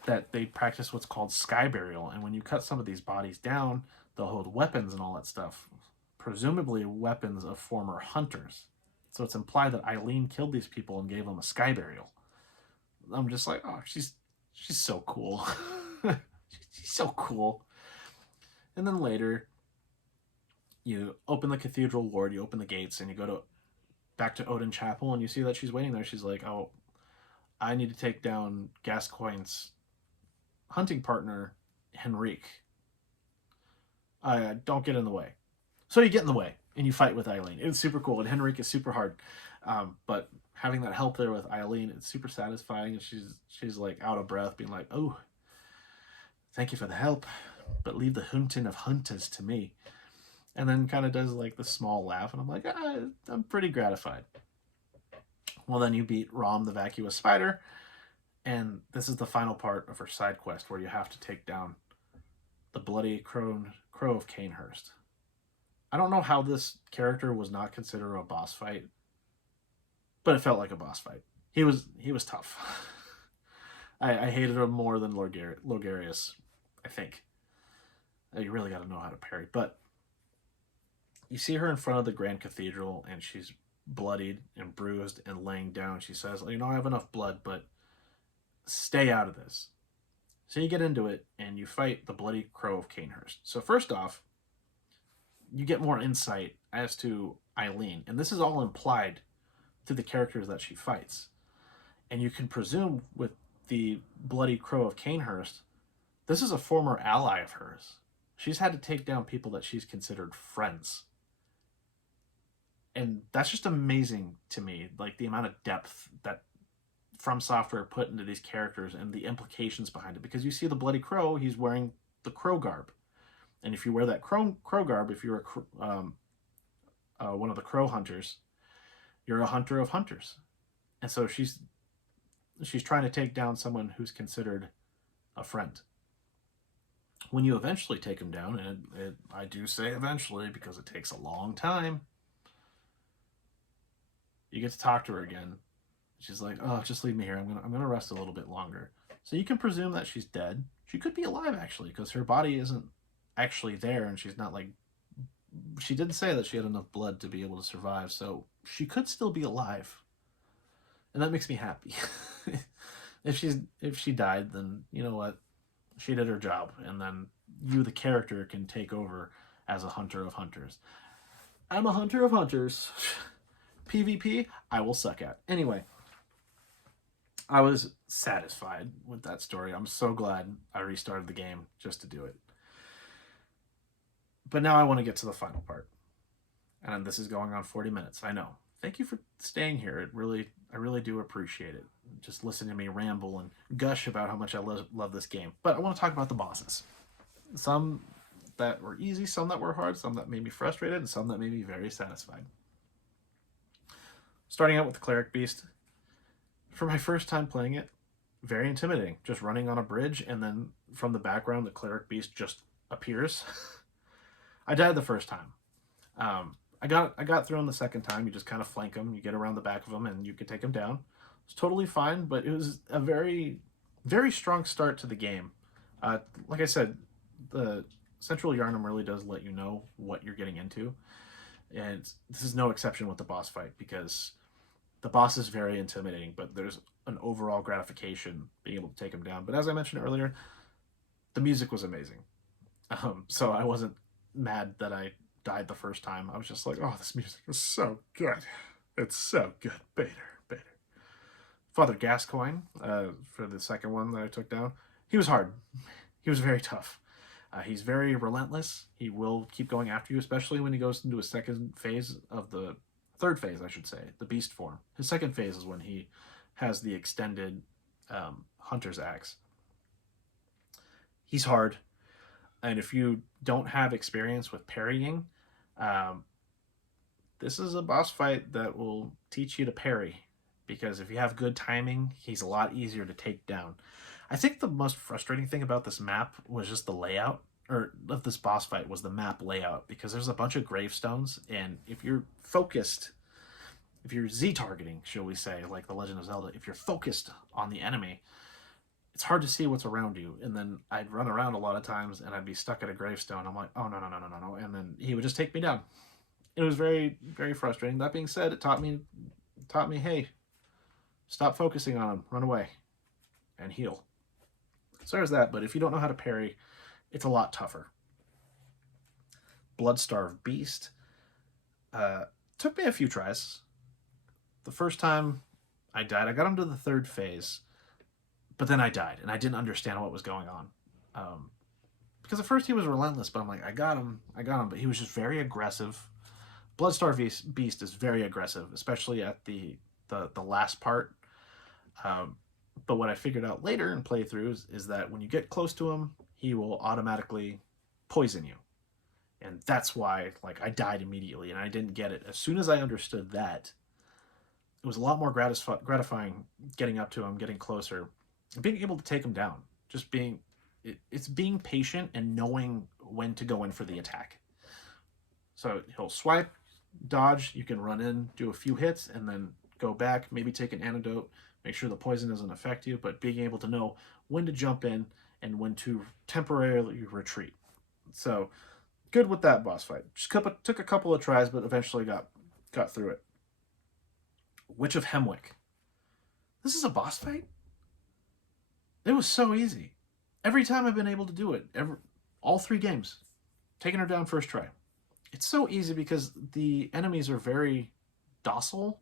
that they practice what's called sky burial, and when you cut some of these bodies down, they'll hold weapons and all that stuff, presumably weapons of former hunters. So it's implied that Eileen killed these people and gave them a sky burial. I'm just like, oh, she's so cool. She's so cool. And then later, you open the cathedral ward, you open the gates, and you go to back to Odin Chapel, and you see that she's waiting there. She's like, oh, I need to take down Gascoigne's hunting partner, Henrique. Don't get in the way. So you get in the way, and you fight with Eileen. It's super cool, and Henrique is super hard. But having that help there with Eileen, it's super satisfying, and she's like out of breath, being like, oh, thank you for the help, but leave the hunting of hunters to me. And then kind of does like the small laugh, and I'm like, I'm pretty gratified. Well, then you beat Rom the vacuous spider, and this is the final part of her side quest where you have to take down the bloody crow of Canehurst. I don't know how this character was not considered a boss fight, but it felt like a boss fight. He was tough. I hated him more than Logarius, I think. You really got to know how to parry. But you see her in front of the Grand Cathedral, and she's bloodied and bruised and laying down. She says, I have enough blood, but stay out of this. So you get into it, and you fight the bloody crow of Canehurst. So first off, you get more insight as to Eileen, and this is all implied to the characters that she fights. And you can presume with the bloody crow of Canehurst, this is a former ally of hers. She's had to take down people that she's considered friends. And that's just amazing to me, like the amount of depth that From Software put into these characters and the implications behind it. Because you see the bloody crow, he's wearing the crow garb. And if you wear that crow garb, if you're one of the crow hunters, you're a hunter of hunters. And so she's trying to take down someone who's considered a friend. When you eventually take him down, and I do say eventually because it takes a long time, you get to talk to her again. She's like, oh, just leave me here. I'm gonna rest a little bit longer. So you can presume that she's dead. She could be alive, actually, because her body isn't actually there, and she's not like... She did say that she had enough blood to be able to survive, so she could still be alive. And that makes me happy. If she died, then you know what? She did her job, and then you, the character, can take over as a hunter of hunters. I'm a hunter of hunters. PvP, I will suck at. Anyway, I was satisfied with that story. I'm so glad I restarted the game just to do it. But now I want to get to the final part. And this is going on 40 minutes. I know. Thank you for staying here. I really do appreciate it. Just listen to me ramble and gush about how much I love this game. But I want to talk about the bosses. Some that were easy, some that were hard, some that made me frustrated, and some that made me very satisfied. Starting out with the Cleric Beast. For my first time playing it, very intimidating. Just running on a bridge, and then from the background, the Cleric Beast just appears. I died the first time. I got through him the second time. You just kind of flank him, you get around the back of him, and you can take him down. It's totally fine, but it was a very, very strong start to the game. Like I said, the Central Yarnum really does let you know what you're getting into, and this is no exception with the boss fight, because the boss is very intimidating, but there's an overall gratification being able to take him down. But as I mentioned earlier, the music was amazing. So I wasn't mad that I died the first time. I was just like, oh, this music is so good. It's so good. Bader. Father Gascoigne, for the second one that I took down, he was hard. He was very tough. He's very relentless. He will keep going after you, especially when he goes into his second phase of the... Third phase, I should say, the beast form. His second phase is when he has the extended hunter's axe. He's hard. And if you don't have experience with parrying, this is a boss fight that will teach you to parry, because if you have good timing, he's a lot easier to take down. I think the most frustrating thing about this map was just the layout, or of this boss fight, was the map layout, because there's a bunch of gravestones, and if you're focused, if you're Z-targeting, shall we say, like The Legend of Zelda, if you're focused on the enemy, it's hard to see what's around you. And then I'd run around a lot of times, and I'd be stuck at a gravestone. I'm like, oh, no. And then he would just take me down. It was very, very frustrating. That being said, it taught me, hey, stop focusing on him, run away, and heal. So there's that, but if you don't know how to parry, it's a lot tougher. Bloodstarved Beast. Took me a few tries. The first time I died, I got him to the third phase, but then I died, and I didn't understand what was going on. Because at first he was relentless, but I'm like, I got him, but he was just very aggressive. Bloodstarved Beast is very aggressive, especially at the last part. But what I figured out later in playthroughs is that when you get close to him, he will automatically poison you. And that's why, like, I died immediately, and I didn't get it. As soon as I understood that, it was a lot more gratifying getting up to him, getting closer, and being able to take him down. Just being... It's being patient and knowing when to go in for the attack. So he'll swipe, dodge, you can run in, do a few hits, and then go back, maybe take an antidote, make sure the poison doesn't affect you, but being able to know when to jump in and when to temporarily retreat. So, good with that boss fight. Just took a couple of tries, but eventually got through it. Witch of Hemwick. This is a boss fight? It was so easy. Every time I've been able to do it, all 3 games, taking her down first try. It's so easy because the enemies are very docile.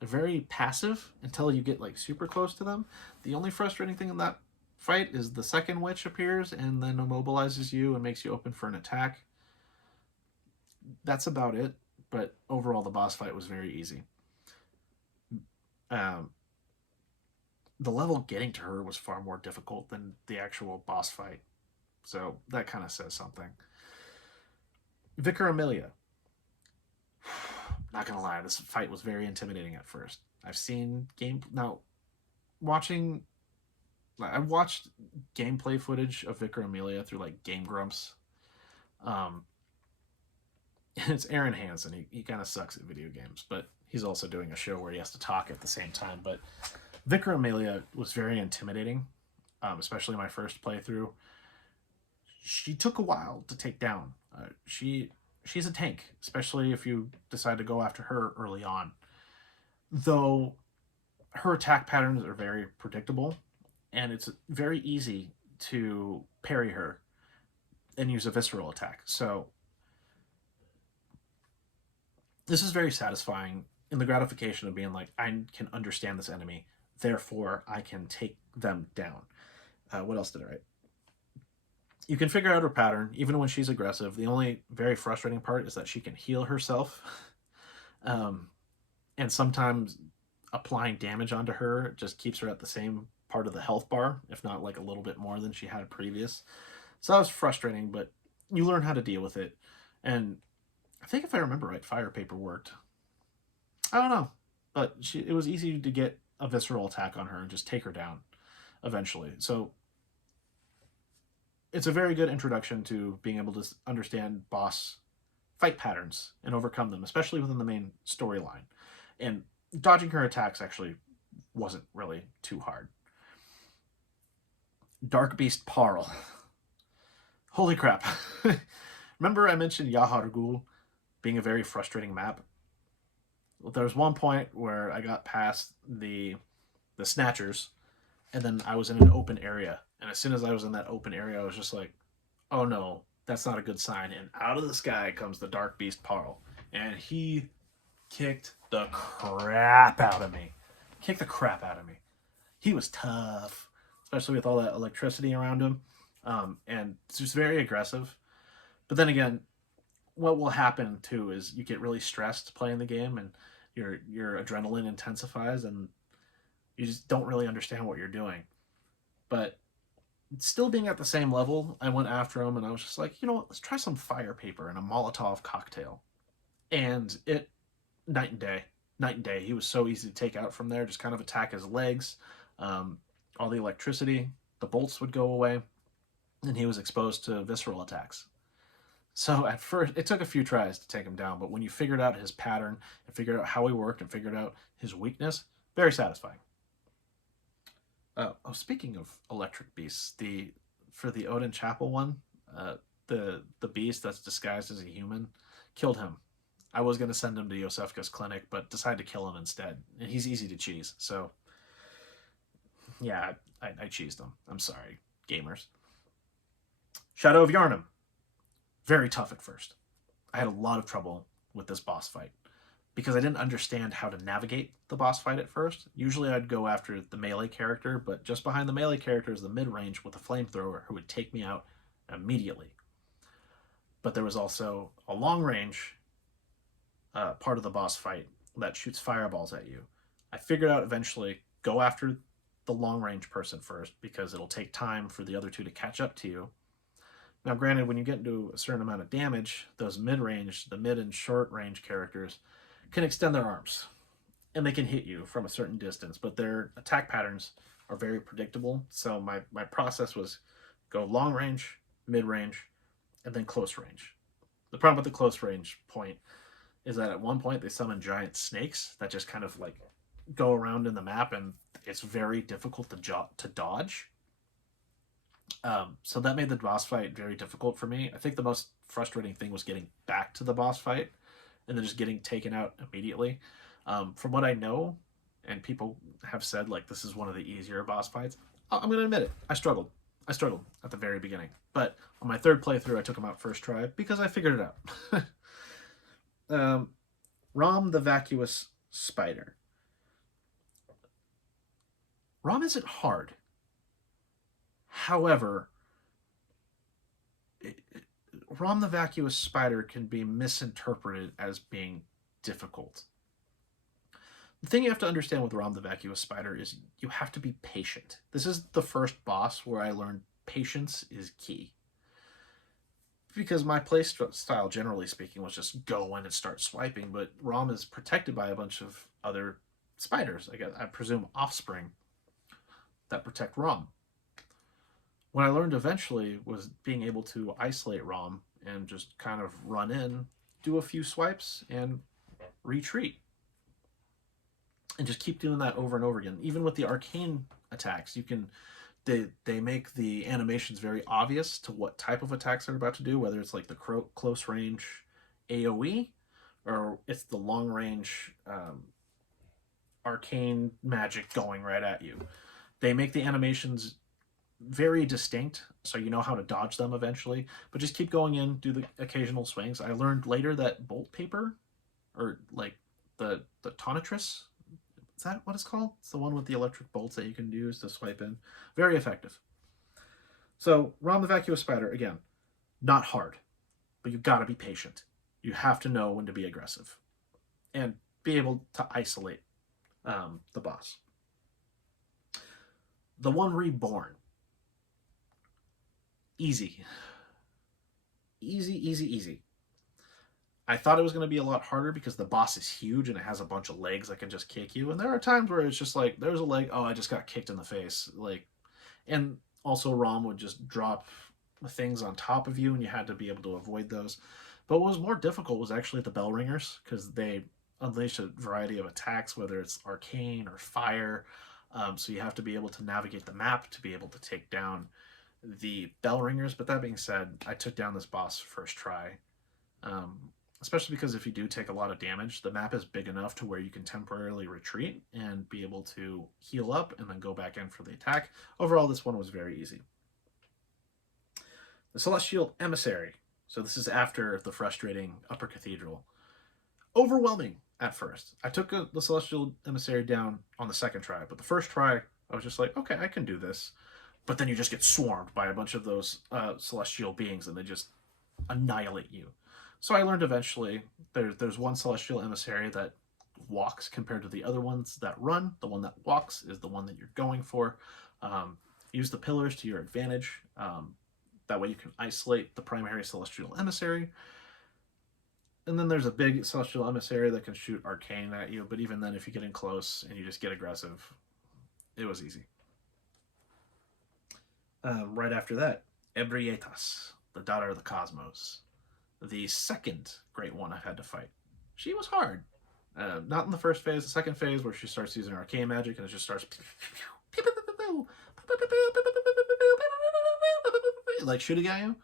They're very passive until you get like super close to them. The only frustrating thing in that fight is the second witch appears and then immobilizes you and makes you open for an attack. That's about it, but overall the boss fight was very easy. The level getting to her was far more difficult than the actual boss fight. So that kind of says something. Vicar Amelia. Not gonna lie, this fight was very intimidating at first. I've seen I've watched gameplay footage of Vicar Amelia through like Game Grumps. And it's Aaron Hansen. He kind of sucks at video games, but he's also doing a show where he has to talk at the same time. But Vicar Amelia was very intimidating. especially my first playthrough. She took a while to take down. She's a tank, especially if you decide to go after her early on. Though her attack patterns are very predictable, and it's very easy to parry her and use a visceral attack. So this is very satisfying in the gratification of being like, I can understand this enemy, therefore I can take them down. What else did I write? You can figure out her pattern even when she's aggressive. The only very frustrating part is that she can heal herself. um, and sometimes applying damage onto her just keeps her at the same part of the health bar, if not like a little bit more than she had previous. So that was frustrating, but you learn how to deal with it. And I think if I remember right, fire paper worked. I don't know, but it was easy to get a visceral attack on her and just take her down eventually. So it's a very good introduction to being able to understand boss fight patterns and overcome them, especially within the main storyline. And dodging her attacks actually wasn't really too hard. Dark Beast Parl. Holy crap. Remember I mentioned Yahar'gul being a very frustrating map? Well, there was one point where I got past the Snatchers, and then I was in an open area. And as soon as I was in that open area, I was just like, oh no, that's not a good sign. And out of the sky comes the Dark Beast Parl. And he kicked the crap out of me. Kicked the crap out of me. He was tough, especially with all that electricity around him. And it's just very aggressive. But then again, what will happen too is you get really stressed playing the game, and your adrenaline intensifies, and you just don't really understand what you're doing. But still being at the same level, I went after him, and I was just like, you know what, let's try some fire paper and a Molotov cocktail. And it, night and day, night and day. He was so easy to take out from there, just kind of attack his legs. All the electricity, the bolts would go away, and he was exposed to visceral attacks. So at first, it took a few tries to take him down, but when you figured out his pattern and figured out how he worked and figured out his weakness, very satisfying. Speaking of electric beasts, for the Odin Chapel one, the beast that's disguised as a human, killed him. I was going to send him to Yosefka's clinic, but decided to kill him instead. And he's easy to cheese, so yeah, I cheesed him. I'm sorry, gamers. Shadow of Yharnam. Very tough at first. I had a lot of trouble with this boss fight because I didn't understand how to navigate the boss fight at first. Usually I'd go after the melee character, but just behind the melee character is the mid-range with a flamethrower who would take me out immediately. But there was also a long-range part of the boss fight that shoots fireballs at you. I figured out eventually, go after the long-range person first because it'll take time for the other two to catch up to you. Now, granted, when you get into a certain amount of damage, those mid-range, the mid and short-range characters can extend their arms, and they can hit you from a certain distance, but their attack patterns are very predictable. So my process was go long-range, mid-range, and then close-range. The problem with the close-range point is that at one point they summon giant snakes that just kind of like go around in the map, and it's very difficult to dodge. So that made the boss fight very difficult for me. I think the most frustrating thing was getting back to the boss fight and then just getting taken out immediately. From what I know, and people have said, like, this is one of the easier boss fights, I'm going to admit it. I struggled. I struggled at the very beginning. But on my third playthrough, I took him out first try because I figured it out. Rom the Vacuous Spider. Rom isn't hard. However, Rom the Vacuous Spider can be misinterpreted as being difficult. The thing you have to understand with Rom the Vacuous Spider is you have to be patient. This is the first boss where I learned patience is key. Because my play style, generally speaking, was just go in and start swiping, but Rom is protected by a bunch of other spiders, I presume offspring, that protect Rom. What I learned eventually was being able to isolate Rom and just kind of run in, do a few swipes, and retreat. And just keep doing that over and over again. Even with the arcane attacks, you can they make the animations very obvious to what type of attacks they're about to do, whether it's like the close range AoE or it's the long range arcane magic going right at you. They make the animations very distinct, so you know how to dodge them eventually. But just keep going in, do the occasional swings. I learned later that bolt paper, or like the tonitrus, is that what it's called? It's the one with the electric bolts that you can use to swipe in. Very effective. So Rom the Vacuous Spider, again, not hard, but you've got to be patient. You have to know when to be aggressive and be able to isolate the boss. The one Reborn. Easy. Easy, easy, easy. I thought it was going to be a lot harder because the boss is huge and it has a bunch of legs that can just kick you. And there are times where it's just like, there's a leg, oh, I just got kicked in the face. Like, and also Rom would just drop things on top of you and you had to be able to avoid those. But what was more difficult was actually the bell ringers, because they unleash a variety of attacks, whether it's arcane or fire. So you have to be able to navigate the map to be able to take down the bell ringers. But that being said, I took down this boss first try. Especially because if you do take a lot of damage, the map is big enough to where you can temporarily retreat and be able to heal up and then go back in for the attack. Overall, this one was very easy. The Celestial Emissary. So this is after the frustrating Upper Cathedral. Overwhelming at first. I took the Celestial Emissary down on the second try, but the first try, I was just like, okay, I can do this. But then you just get swarmed by a bunch of those celestial beings and they just annihilate you. So I learned eventually there's one Celestial Emissary that walks compared to the other ones that run. The one that walks is the one that you're going for. Use the pillars to your advantage. That way you can isolate the primary Celestial Emissary. And then there's a big Celestial Emissary that can shoot arcane at you, but even then, if you get in close and you just get aggressive, it was easy. Right after that, Ebrietas, the Daughter of the Cosmos. The second great one I've had to fight. She was hard. Not in the first phase, the second phase where she starts using arcane magic and it just starts like shooting at you.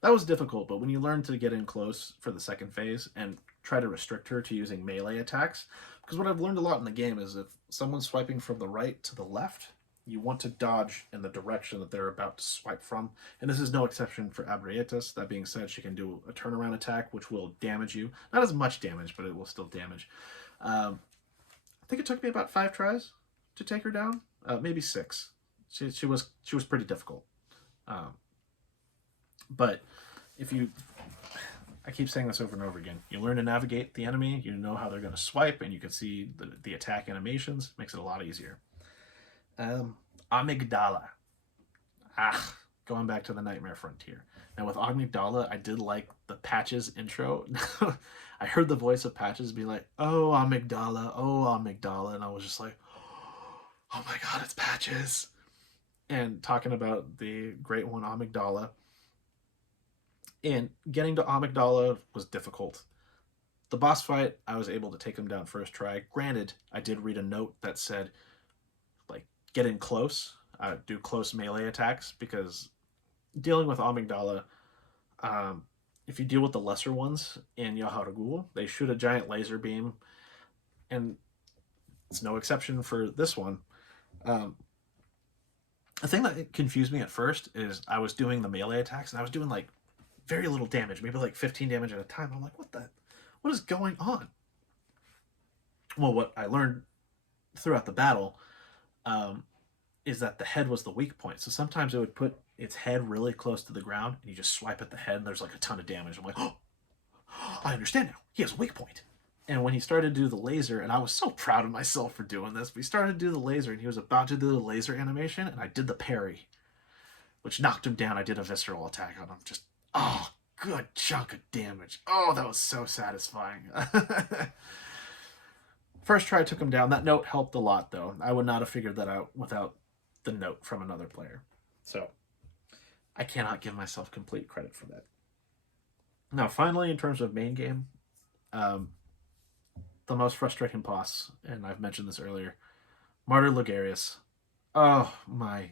That was difficult, but when you learn to get in close for the second phase and try to restrict her to using melee attacks, because what I've learned a lot in the game is if someone's swiping from the right to the left, you want to dodge in the direction that they're about to swipe from. And this is no exception for Abrietas. That being said, she can do a turnaround attack, which will damage you. Not as much damage, but it will still damage. I think it took me about 5 tries to take her down. Maybe 6. She was pretty difficult. But if you... I keep saying this over and over again. You learn to navigate the enemy, you know how they're going to swipe, and you can see the attack animations. Makes it a lot easier. Amygdala. Going back to the Nightmare Frontier. Now with Amygdala, I did like the Patches intro. I heard the voice of Patches be like, oh, Amygdala, oh, Amygdala. And I was just like, oh my god, it's Patches. And talking about the great one, Amygdala. And getting to Amygdala was difficult. The boss fight, I was able to take him down first try. Granted, I did read a note that said, get in close, do close melee attacks, because dealing with Amygdala, if you deal with the lesser ones in Yaharagul, they shoot a giant laser beam, and it's no exception for this one. The thing that confused me at first is I was doing the melee attacks, and I was doing like very little damage, maybe like 15 damage at a time. I'm like, what is going on? Well, what I learned throughout the battle is that the head was the weak point. So sometimes it would put its head really close to the ground, and you just swipe at the head, and there's like a ton of damage. I'm like, oh, I understand now. He has a weak point. And when he started to do the laser, and I was so proud of myself for doing this, but he started to do the laser, and he was about to do the laser animation, and I did the parry, which knocked him down. I did a visceral attack on him. Just, oh, good chunk of damage. Oh, that was so satisfying. First try took him down. That note helped a lot, though. I would not have figured that out without the note from another player. So I cannot give myself complete credit for that. Now, finally, in terms of main game, the most frustrating boss, and I've mentioned this earlier, Martyr Ligarius. Oh, my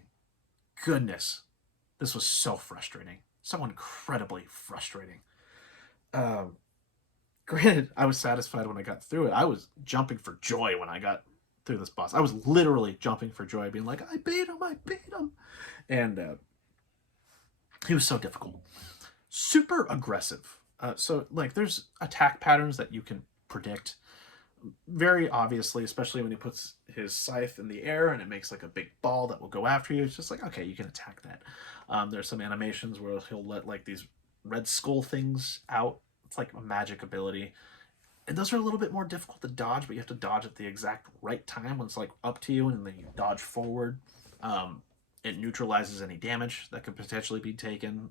goodness, this was so frustrating. So incredibly frustrating. Um, Granted, I was satisfied when I got through it. I was jumping for joy when I got through this boss. I was literally jumping for joy, being like, I beat him, I beat him. And he was so difficult. Super aggressive. So, like, there's attack patterns that you can predict very obviously, especially when he puts his scythe in the air and it makes like a big ball that will go after you. It's just like, okay, you can attack that. There's some animations where he'll let like these red skull things out. It's like a magic ability. And those are a little bit more difficult to dodge, but you have to dodge at the exact right time when it's like up to you, and then you dodge forward. It neutralizes any damage that could potentially be taken.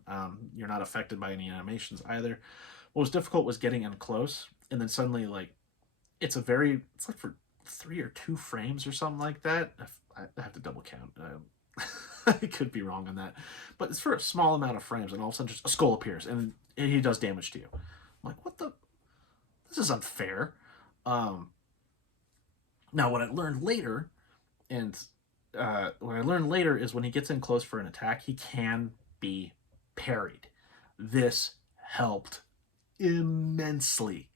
You're not affected by any animations either. What was difficult was getting in close, and then suddenly like it's like for 3 or 2 frames or something like that. I have to double count. I could be wrong on that, but it's for a small amount of frames, and all of a sudden just a skull appears and he does damage to you. I'm like, what the? This is unfair. Now, what I learned later, and what I learned later is when he gets in close for an attack, he can be parried. This helped immensely,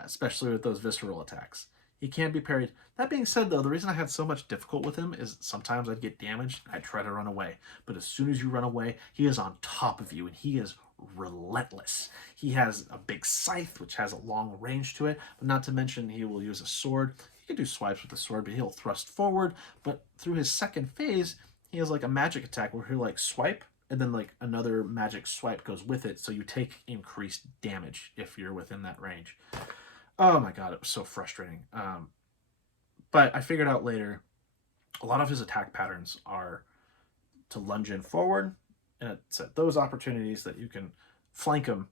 especially with those visceral attacks. He can be parried. That being said, though, the reason I had so much difficulty with him is sometimes I'd get damaged and I'd try to run away. But as soon as you run away, he is on top of you and he is relentless. He has a big scythe, which has a long range to it, but not to mention he will use a sword. He can do swipes with the sword, but he'll thrust forward. But through his second phase, he has like a magic attack where he'll like swipe, and then like another magic swipe goes with it, so you take increased damage if you're within that range. Oh my god, it was so frustrating. But I figured out later, a lot of his attack patterns are to lunge in forward, and it's at those opportunities that you can flank him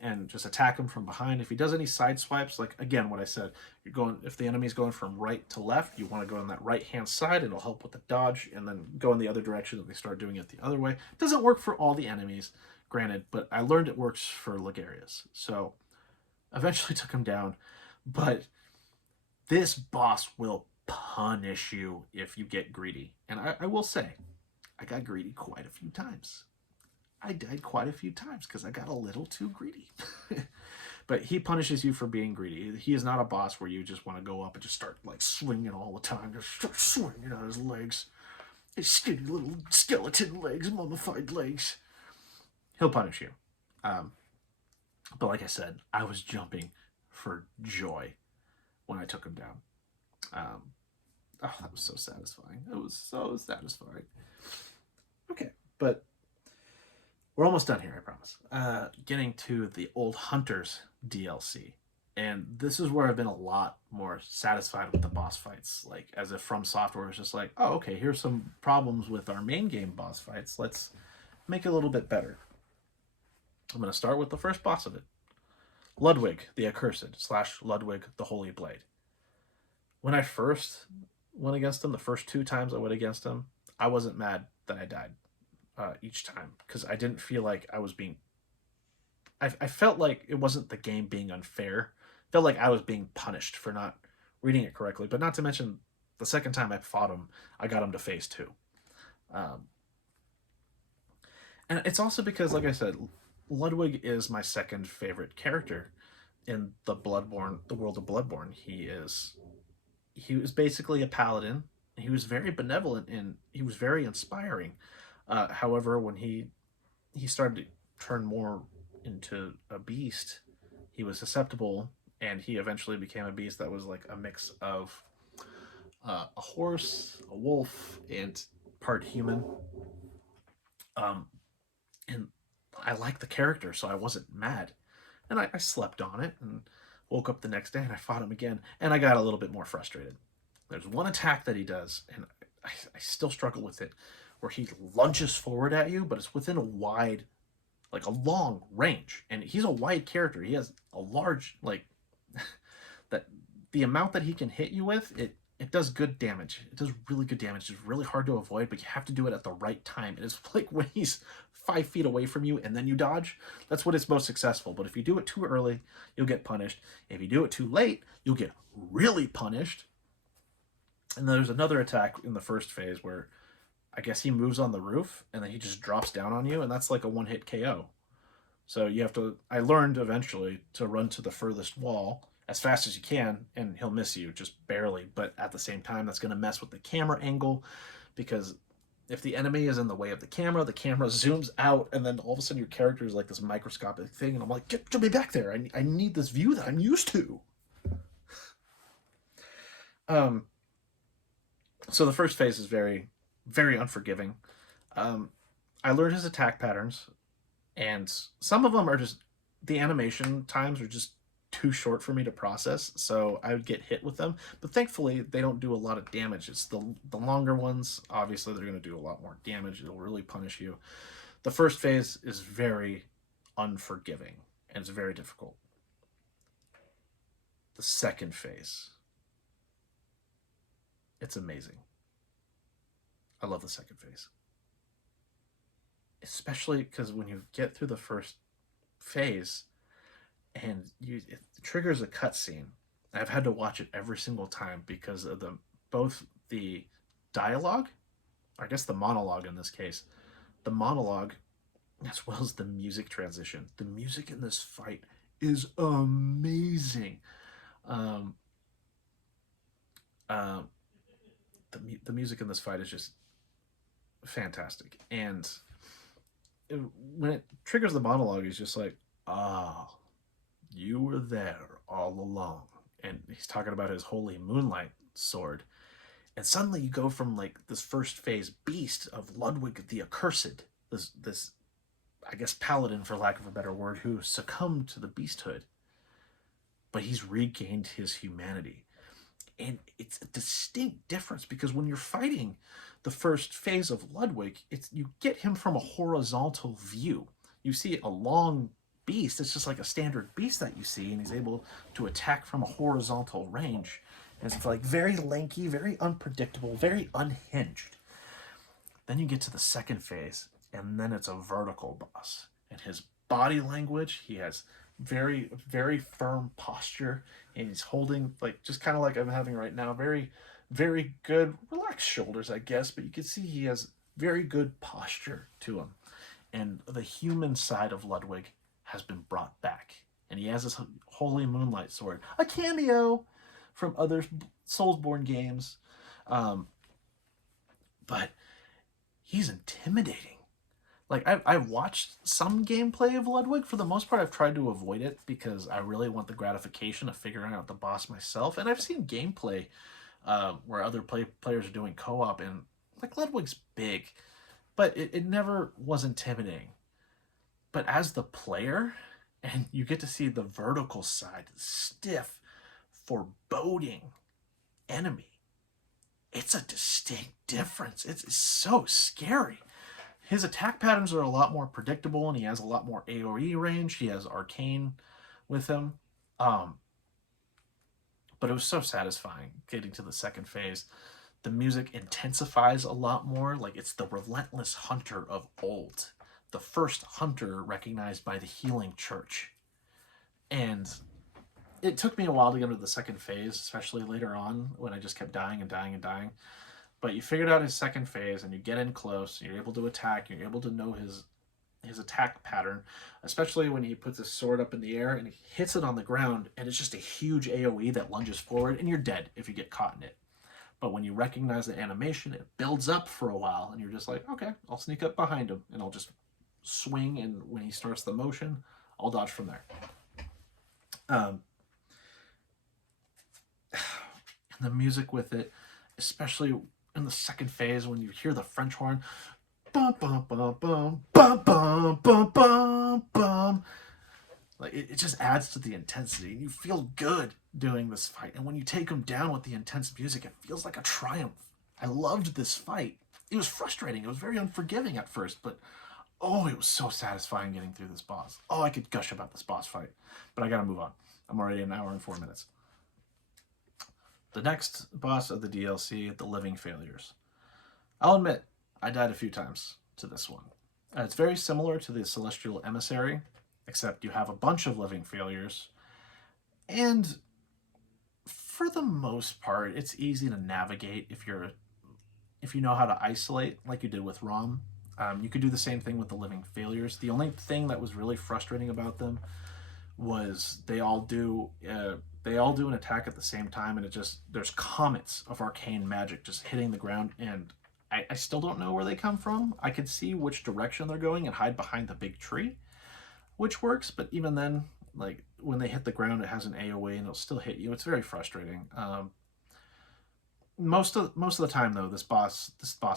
and just attack him from behind. If he does any side swipes, like again what I said, you're going, if the enemy's going from right to left, you want to go on that right hand side. It'll help with the dodge, and then go in the other direction if they start doing it the other way. It doesn't work for all the enemies, granted, but I learned it works for Ligarius. So eventually took him down, but this boss will punish you if you get greedy. And I will say, I got greedy quite a few times. I died quite a few times because I got a little too greedy. But he punishes you for being greedy. He is not a boss where you just want to go up and just start like swinging all the time. Just start swinging on his legs. His skinny little skeleton legs, mummified legs. He'll punish you. But like I said, I was jumping for joy when I took him down. Oh, that was so satisfying. It was so satisfying. Okay, but we're almost done here, I promise. Getting to the Old Hunters DLC. And this is where I've been a lot more satisfied with the boss fights. Like, as if From Software was just like, oh, okay, here's some problems with our main game boss fights. Let's make it a little bit better. I'm going to start with the first boss of it. Ludwig the Accursed / Ludwig the Holy Blade. When I first went against him, the first 2 times I went against him, I wasn't mad that I died each time, because I didn't feel like I was being... I felt like it wasn't the game being unfair. I felt like I was being punished for not reading it correctly, but not to mention the second time I fought him, I got him to phase 2. And it's also because, like I said, Ludwig is my second favorite character in the world of Bloodborne. He was basically a paladin. He was very benevolent and he was very inspiring. However, when he started to turn more into a beast, he was susceptible, and he eventually became a beast that was like a mix of a horse, a wolf, and part human. And I liked the character, so I wasn't mad. And I slept on it and woke up the next day and I fought him again, and I got a little bit more frustrated. There's one attack that he does, and I still struggle with it, where he lunges forward at you, but it's within a long range. And he's a wide character. He has a large, that the amount that he can hit you with, it does good damage. It does really good damage. It's really hard to avoid, but you have to do it at the right time. And it's like when he's 5 feet away from you and then you dodge, that's when it's most successful. But if you do it too early, you'll get punished. If you do it too late, you'll get really punished. And there's another attack in the first phase where I guess he moves on the roof and then he just drops down on you, and that's like a one-hit KO. So you have to. I learned eventually to run to the furthest wall as fast as you can, and he'll miss you just barely. But at the same time, that's going to mess with the camera angle, because if the enemy is in the way of the camera zooms out, and then all of a sudden your character is like this microscopic thing, and I'm like, get me back there. I need this view that I'm used to. Um, so the first phase is very, very unforgiving. Um, I learned his attack patterns, and some of them are just, the animation times are just too short for me to process, so I would get hit with them. But thankfully, they don't do a lot of damage. It's the longer ones, obviously, they're going to do a lot more damage. It'll really punish you. The first phase is very unforgiving, and it's very difficult. The second phase, it's amazing. I love the second phase. Especially because when you get through the first phase, and it triggers a cutscene. I've had to watch it every single time because of both the dialogue, I guess the monologue in this case, the monologue, as well as the music transition. The music in this fight is amazing. Um, uh, the music in this fight is just fantastic, and when it triggers the monologue, he's just like, "Ah, oh, you were there all along," and he's talking about his holy moonlight sword. And suddenly you go from like this first phase beast of Ludwig the Accursed, this I guess paladin, for lack of a better word, who succumbed to the beasthood, but he's regained his humanity. And it's a distinct difference, because when you're fighting the first phase of Ludwig, it's, you get him from a horizontal view. You see a long beast. It's just like a standard beast that you see, and he's able to attack from a horizontal range. And it's like very lanky, very unpredictable, very unhinged. Then you get to the second phase, and then it's a vertical boss. And his body language, he has very, very firm posture, and he's holding, like, just kind of like I'm having right now, very, very good, relaxed shoulders, I guess, but you can see he has very good posture to him. And the human side of Ludwig has been brought back. And he has this holy moonlight sword, a cameo from other Soulsborne games. But he's intimidating. Like, I've watched some gameplay of Ludwig. For the most part, I've tried to avoid it because I really want the gratification of figuring out the boss myself. And I've seen gameplay where other players are doing co-op, and like, Ludwig's big, but it never was intimidating. But as the player, and you get to see the vertical side, stiff, foreboding enemy, it's a distinct difference. It's so scary. His attack patterns are a lot more predictable, and he has a lot more AoE range. He has arcane with him. But it was so satisfying getting to the second phase. The music intensifies a lot more. Like, it's the relentless hunter of old. The first hunter recognized by the healing church. And it took me a while to get into the second phase, especially later on when I just kept dying and dying and dying. But you figured out his second phase, and you get in close, and you're able to attack, you're able to know his attack pattern, especially when he puts his sword up in the air and he hits it on the ground, and it's just a huge AoE that lunges forward, and you're dead if you get caught in it. But when you recognize the animation, it builds up for a while, and you're just like, okay, I'll sneak up behind him, and I'll just swing, and when he starts the motion, I'll dodge from there. And the music with it, especially in the second phase when you hear the French horn, bum bum bum bum bum bum bum bum bum, like, it just adds to the intensity, and you feel good doing this fight. And when you take him down with the intense music, it feels like a triumph. I loved this fight. It was frustrating. It was very unforgiving at first, but oh, it was so satisfying getting through this boss. Oh, I could gush about this boss fight, but I gotta move on. I'm already an hour and 4 minutes. The next boss of the DLC, the Living Failures. I'll admit, I died a few times to this one. It's very similar to the Celestial Emissary, except you have a bunch of living failures, and for the most part, it's easy to navigate if you're if you know how to isolate, like you did with Rom, you could do the same thing with the living failures. The only thing that was really frustrating about them was they all do an attack at the same time, and it just there's comets of arcane magic just hitting the ground, and I still don't know where they come from. I could see which direction they're going and hide behind the big tree, which works, but even then, like when they hit the ground, it has an AOE and it'll still hit you. It's very frustrating. Most of the time though, this boss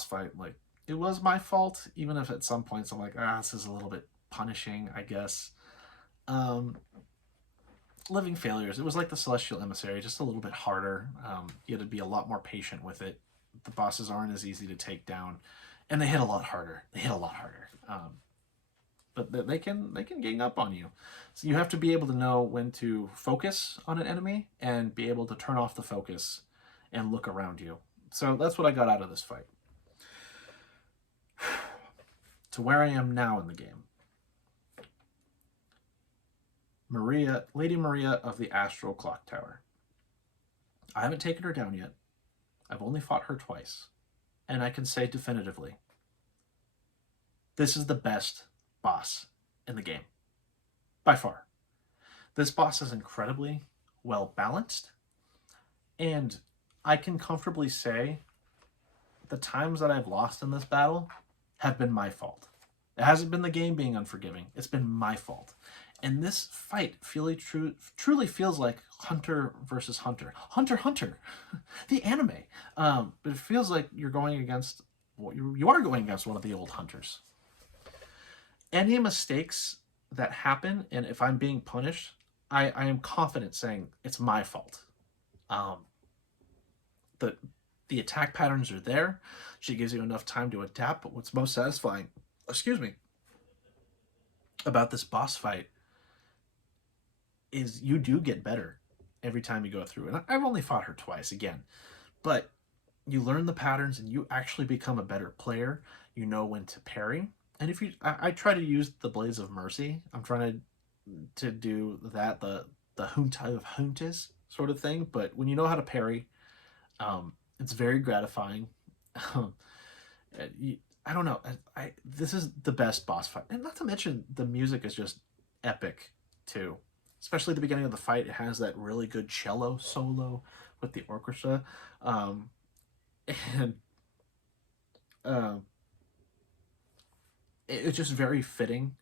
fight, like it was my fault, even if at some points I'm like, this is a little bit punishing, I guess. Um, Living failures, it was like the celestial emissary, just a little bit harder. You had to be a lot more patient with it. The bosses aren't as easy to take down, and they hit a lot harder. But they can gang up on you. So you have to be able to know when to focus on an enemy and be able to turn off the focus and look around you. So that's what I got out of this fight. To where I am now in the game. Lady Maria of the Astral Clock Tower. I haven't taken her down yet. I've only fought her twice. And I can say definitively, this is the best boss in the game. By far. This boss is incredibly well balanced. And I can comfortably say the times that I've lost in this battle have been my fault. It hasn't been the game being unforgiving. It's been my fault. And this fight truly feels like Hunter versus Hunter. Hunter, the anime. But it feels like you're going against, you are going against one of the old hunters. Any mistakes that happen, and if I'm being punished, I am confident saying it's my fault. The attack patterns are there. She gives you enough time to adapt, but what's most satisfying, about this boss fight is you do get better every time you go through. And I've only fought her twice again, but you learn the patterns and you actually become a better player. You know when to parry. And if I try to use the Blades of Mercy. I'm trying to do that, the Junta of Juntas sort of thing. But when you know how to parry, it's very gratifying. I don't know. This is the best boss fight. And not to mention, the music is just epic too. Especially at the beginning of the fight, it has that really good cello solo with the orchestra. And it's just very fitting.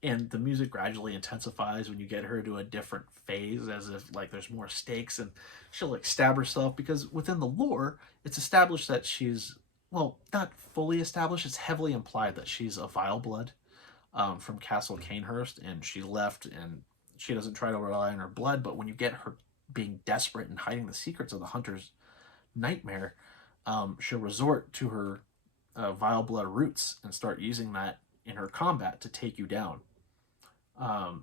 And the music gradually intensifies when you get her to a different phase, as if like there's more stakes, and she'll like stab herself, because within the lore, it's established that she's, well, not fully established, it's heavily implied that she's a vile blood from Castle Canehurst, and she left, and she doesn't try to rely on her blood, but when you get her being desperate and hiding the secrets of the hunter's nightmare, she'll resort to her vile blood roots and start using that in her combat to take you down. And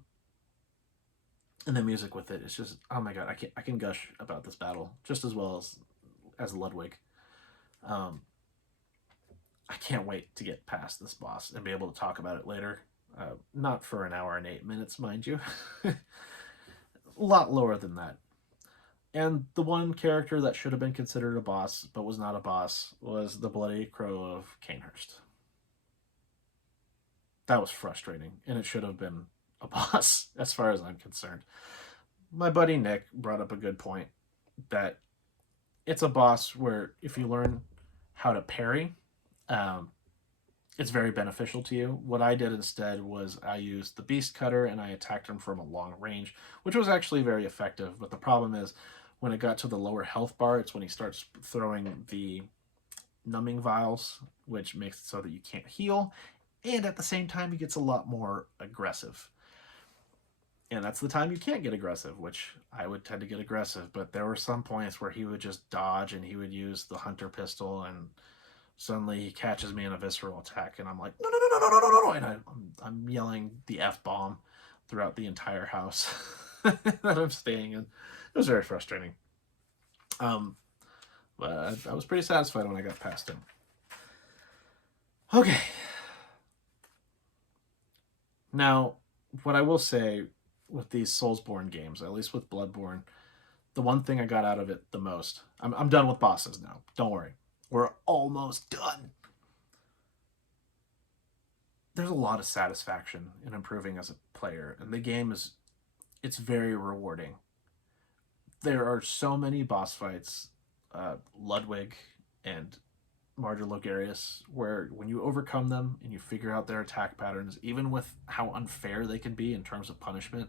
the music with it is just, oh my god, I can gush about this battle just as well as Ludwig. I can't wait to get past this boss and be able to talk about it later. Not for an hour and 8 minutes, mind you. A lot lower than that. And the one character that should have been considered a boss, but was not a boss, was the Bloody Crow of Canehurst. That was frustrating, and it should have been a boss, as far as I'm concerned. My buddy Nick brought up a good point, that it's a boss where if you learn how to parry, it's very beneficial to you. What I did instead was I used the Beast Cutter and I attacked him from a long range, which was actually very effective. But the problem is, when it got to the lower health bar, it's when he starts throwing the numbing vials, which makes it so that you can't heal. And at the same time, he gets a lot more aggressive. And that's the time you can't get aggressive, which I would tend to get aggressive. But there were some points where he would just dodge and he would use the Hunter pistol, and suddenly he catches me in a visceral attack, and I'm like, no, no, no, no, no, no, no, no, and I'm yelling the F-bomb throughout the entire house that I'm staying in. It was very frustrating. But I was pretty satisfied when I got past him. Okay. Now, what I will say with these Soulsborne games, at least with Bloodborne, the one thing I got out of it the most, I'm done with bosses now, don't worry. We're almost done. There's a lot of satisfaction in improving as a player, and the game it's very rewarding. There are so many boss fights, Ludwig and Martyr Logarius, where when you overcome them and you figure out their attack patterns, even with how unfair they can be in terms of punishment,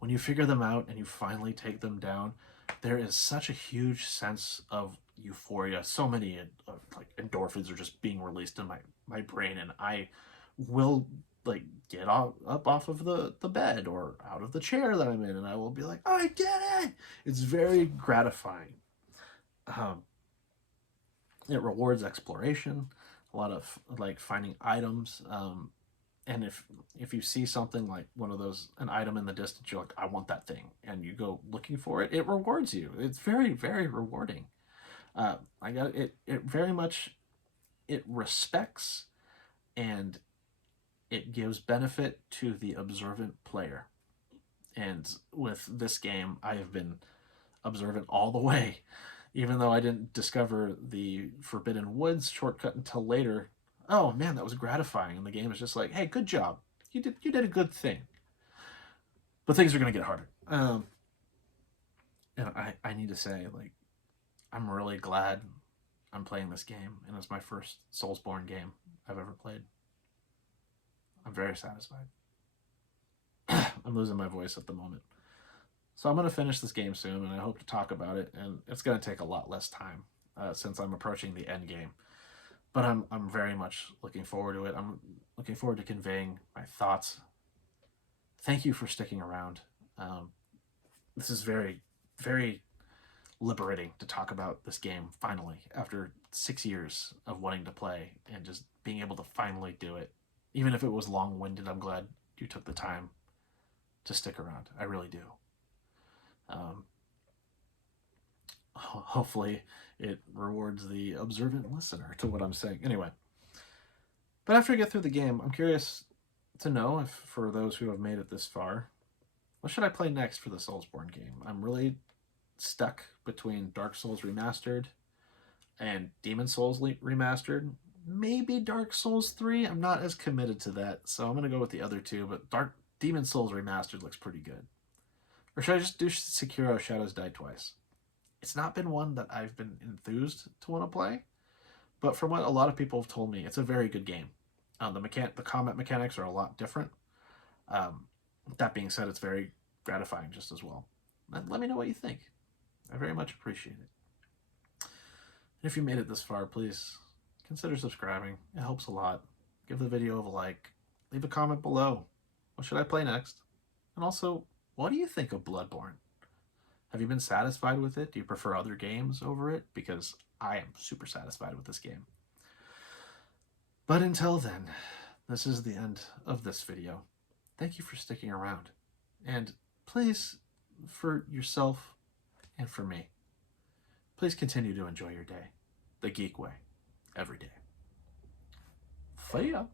when you figure them out and you finally take them down, there is such a huge sense of euphoria. So many like endorphins are just being released in my brain, and I will like get up off of the bed or out of the chair that I'm in, and I will be like, I did it. It's very gratifying. Um, it rewards exploration, a lot of like finding items. And if you see something like one of those, an item in the distance, you're like, I want that thing, and you go looking for it, it rewards you. It's very, very rewarding. I got it. It very much, it respects and it gives benefit to the observant player. And with this game, I have been observant all the way. Even though I didn't discover the Forbidden Woods shortcut until later, oh man, that was gratifying. And the game is just like, hey, good job. You did a good thing. But things are going to get harder. And I need to say, like, I'm really glad I'm playing this game, and it's my first Soulsborne game I've ever played. I'm very satisfied. I'm losing my voice at the moment. So I'm going to finish this game soon, and I hope to talk about it, and it's going to take a lot less time since I'm approaching the end game. But I'm very much looking forward to it. I'm looking forward to conveying my thoughts. Thank you for sticking around. This is very, very liberating to talk about this game finally, after 6 years of wanting to play and just being able to finally do it. Even if it was long-winded, I'm glad you took the time to stick around. I really do. Hopefully it rewards the observant listener to what I'm saying. Anyway, but after I get through the game, I'm curious to know if, for those who have made it this far, what should I play next for the Soulsborne game? I'm really stuck between Dark Souls Remastered and Demon Souls Remastered. Maybe Dark Souls 3. I'm not as committed to that, so I'm going to go with the other two, but Demon Souls Remastered looks pretty good. Or should I just do Sekiro Shadows Die Twice? It's not been one that I've been enthused to want to play, but from what a lot of people have told me, it's a very good game. The combat mechanics are a lot different. That being said, it's very gratifying just as well. And let me know what you think. I very much appreciate it. And if you made it this far, please consider subscribing. It helps a lot. Give the video a like. Leave a comment below. What should I play next? And also, what do you think of Bloodborne? Have you been satisfied with it? Do you prefer other games over it? Because I am super satisfied with this game. But until then, this is the end of this video. Thank you for sticking around. And please, for yourself and for me, please continue to enjoy your day the geek way, every day. See ya.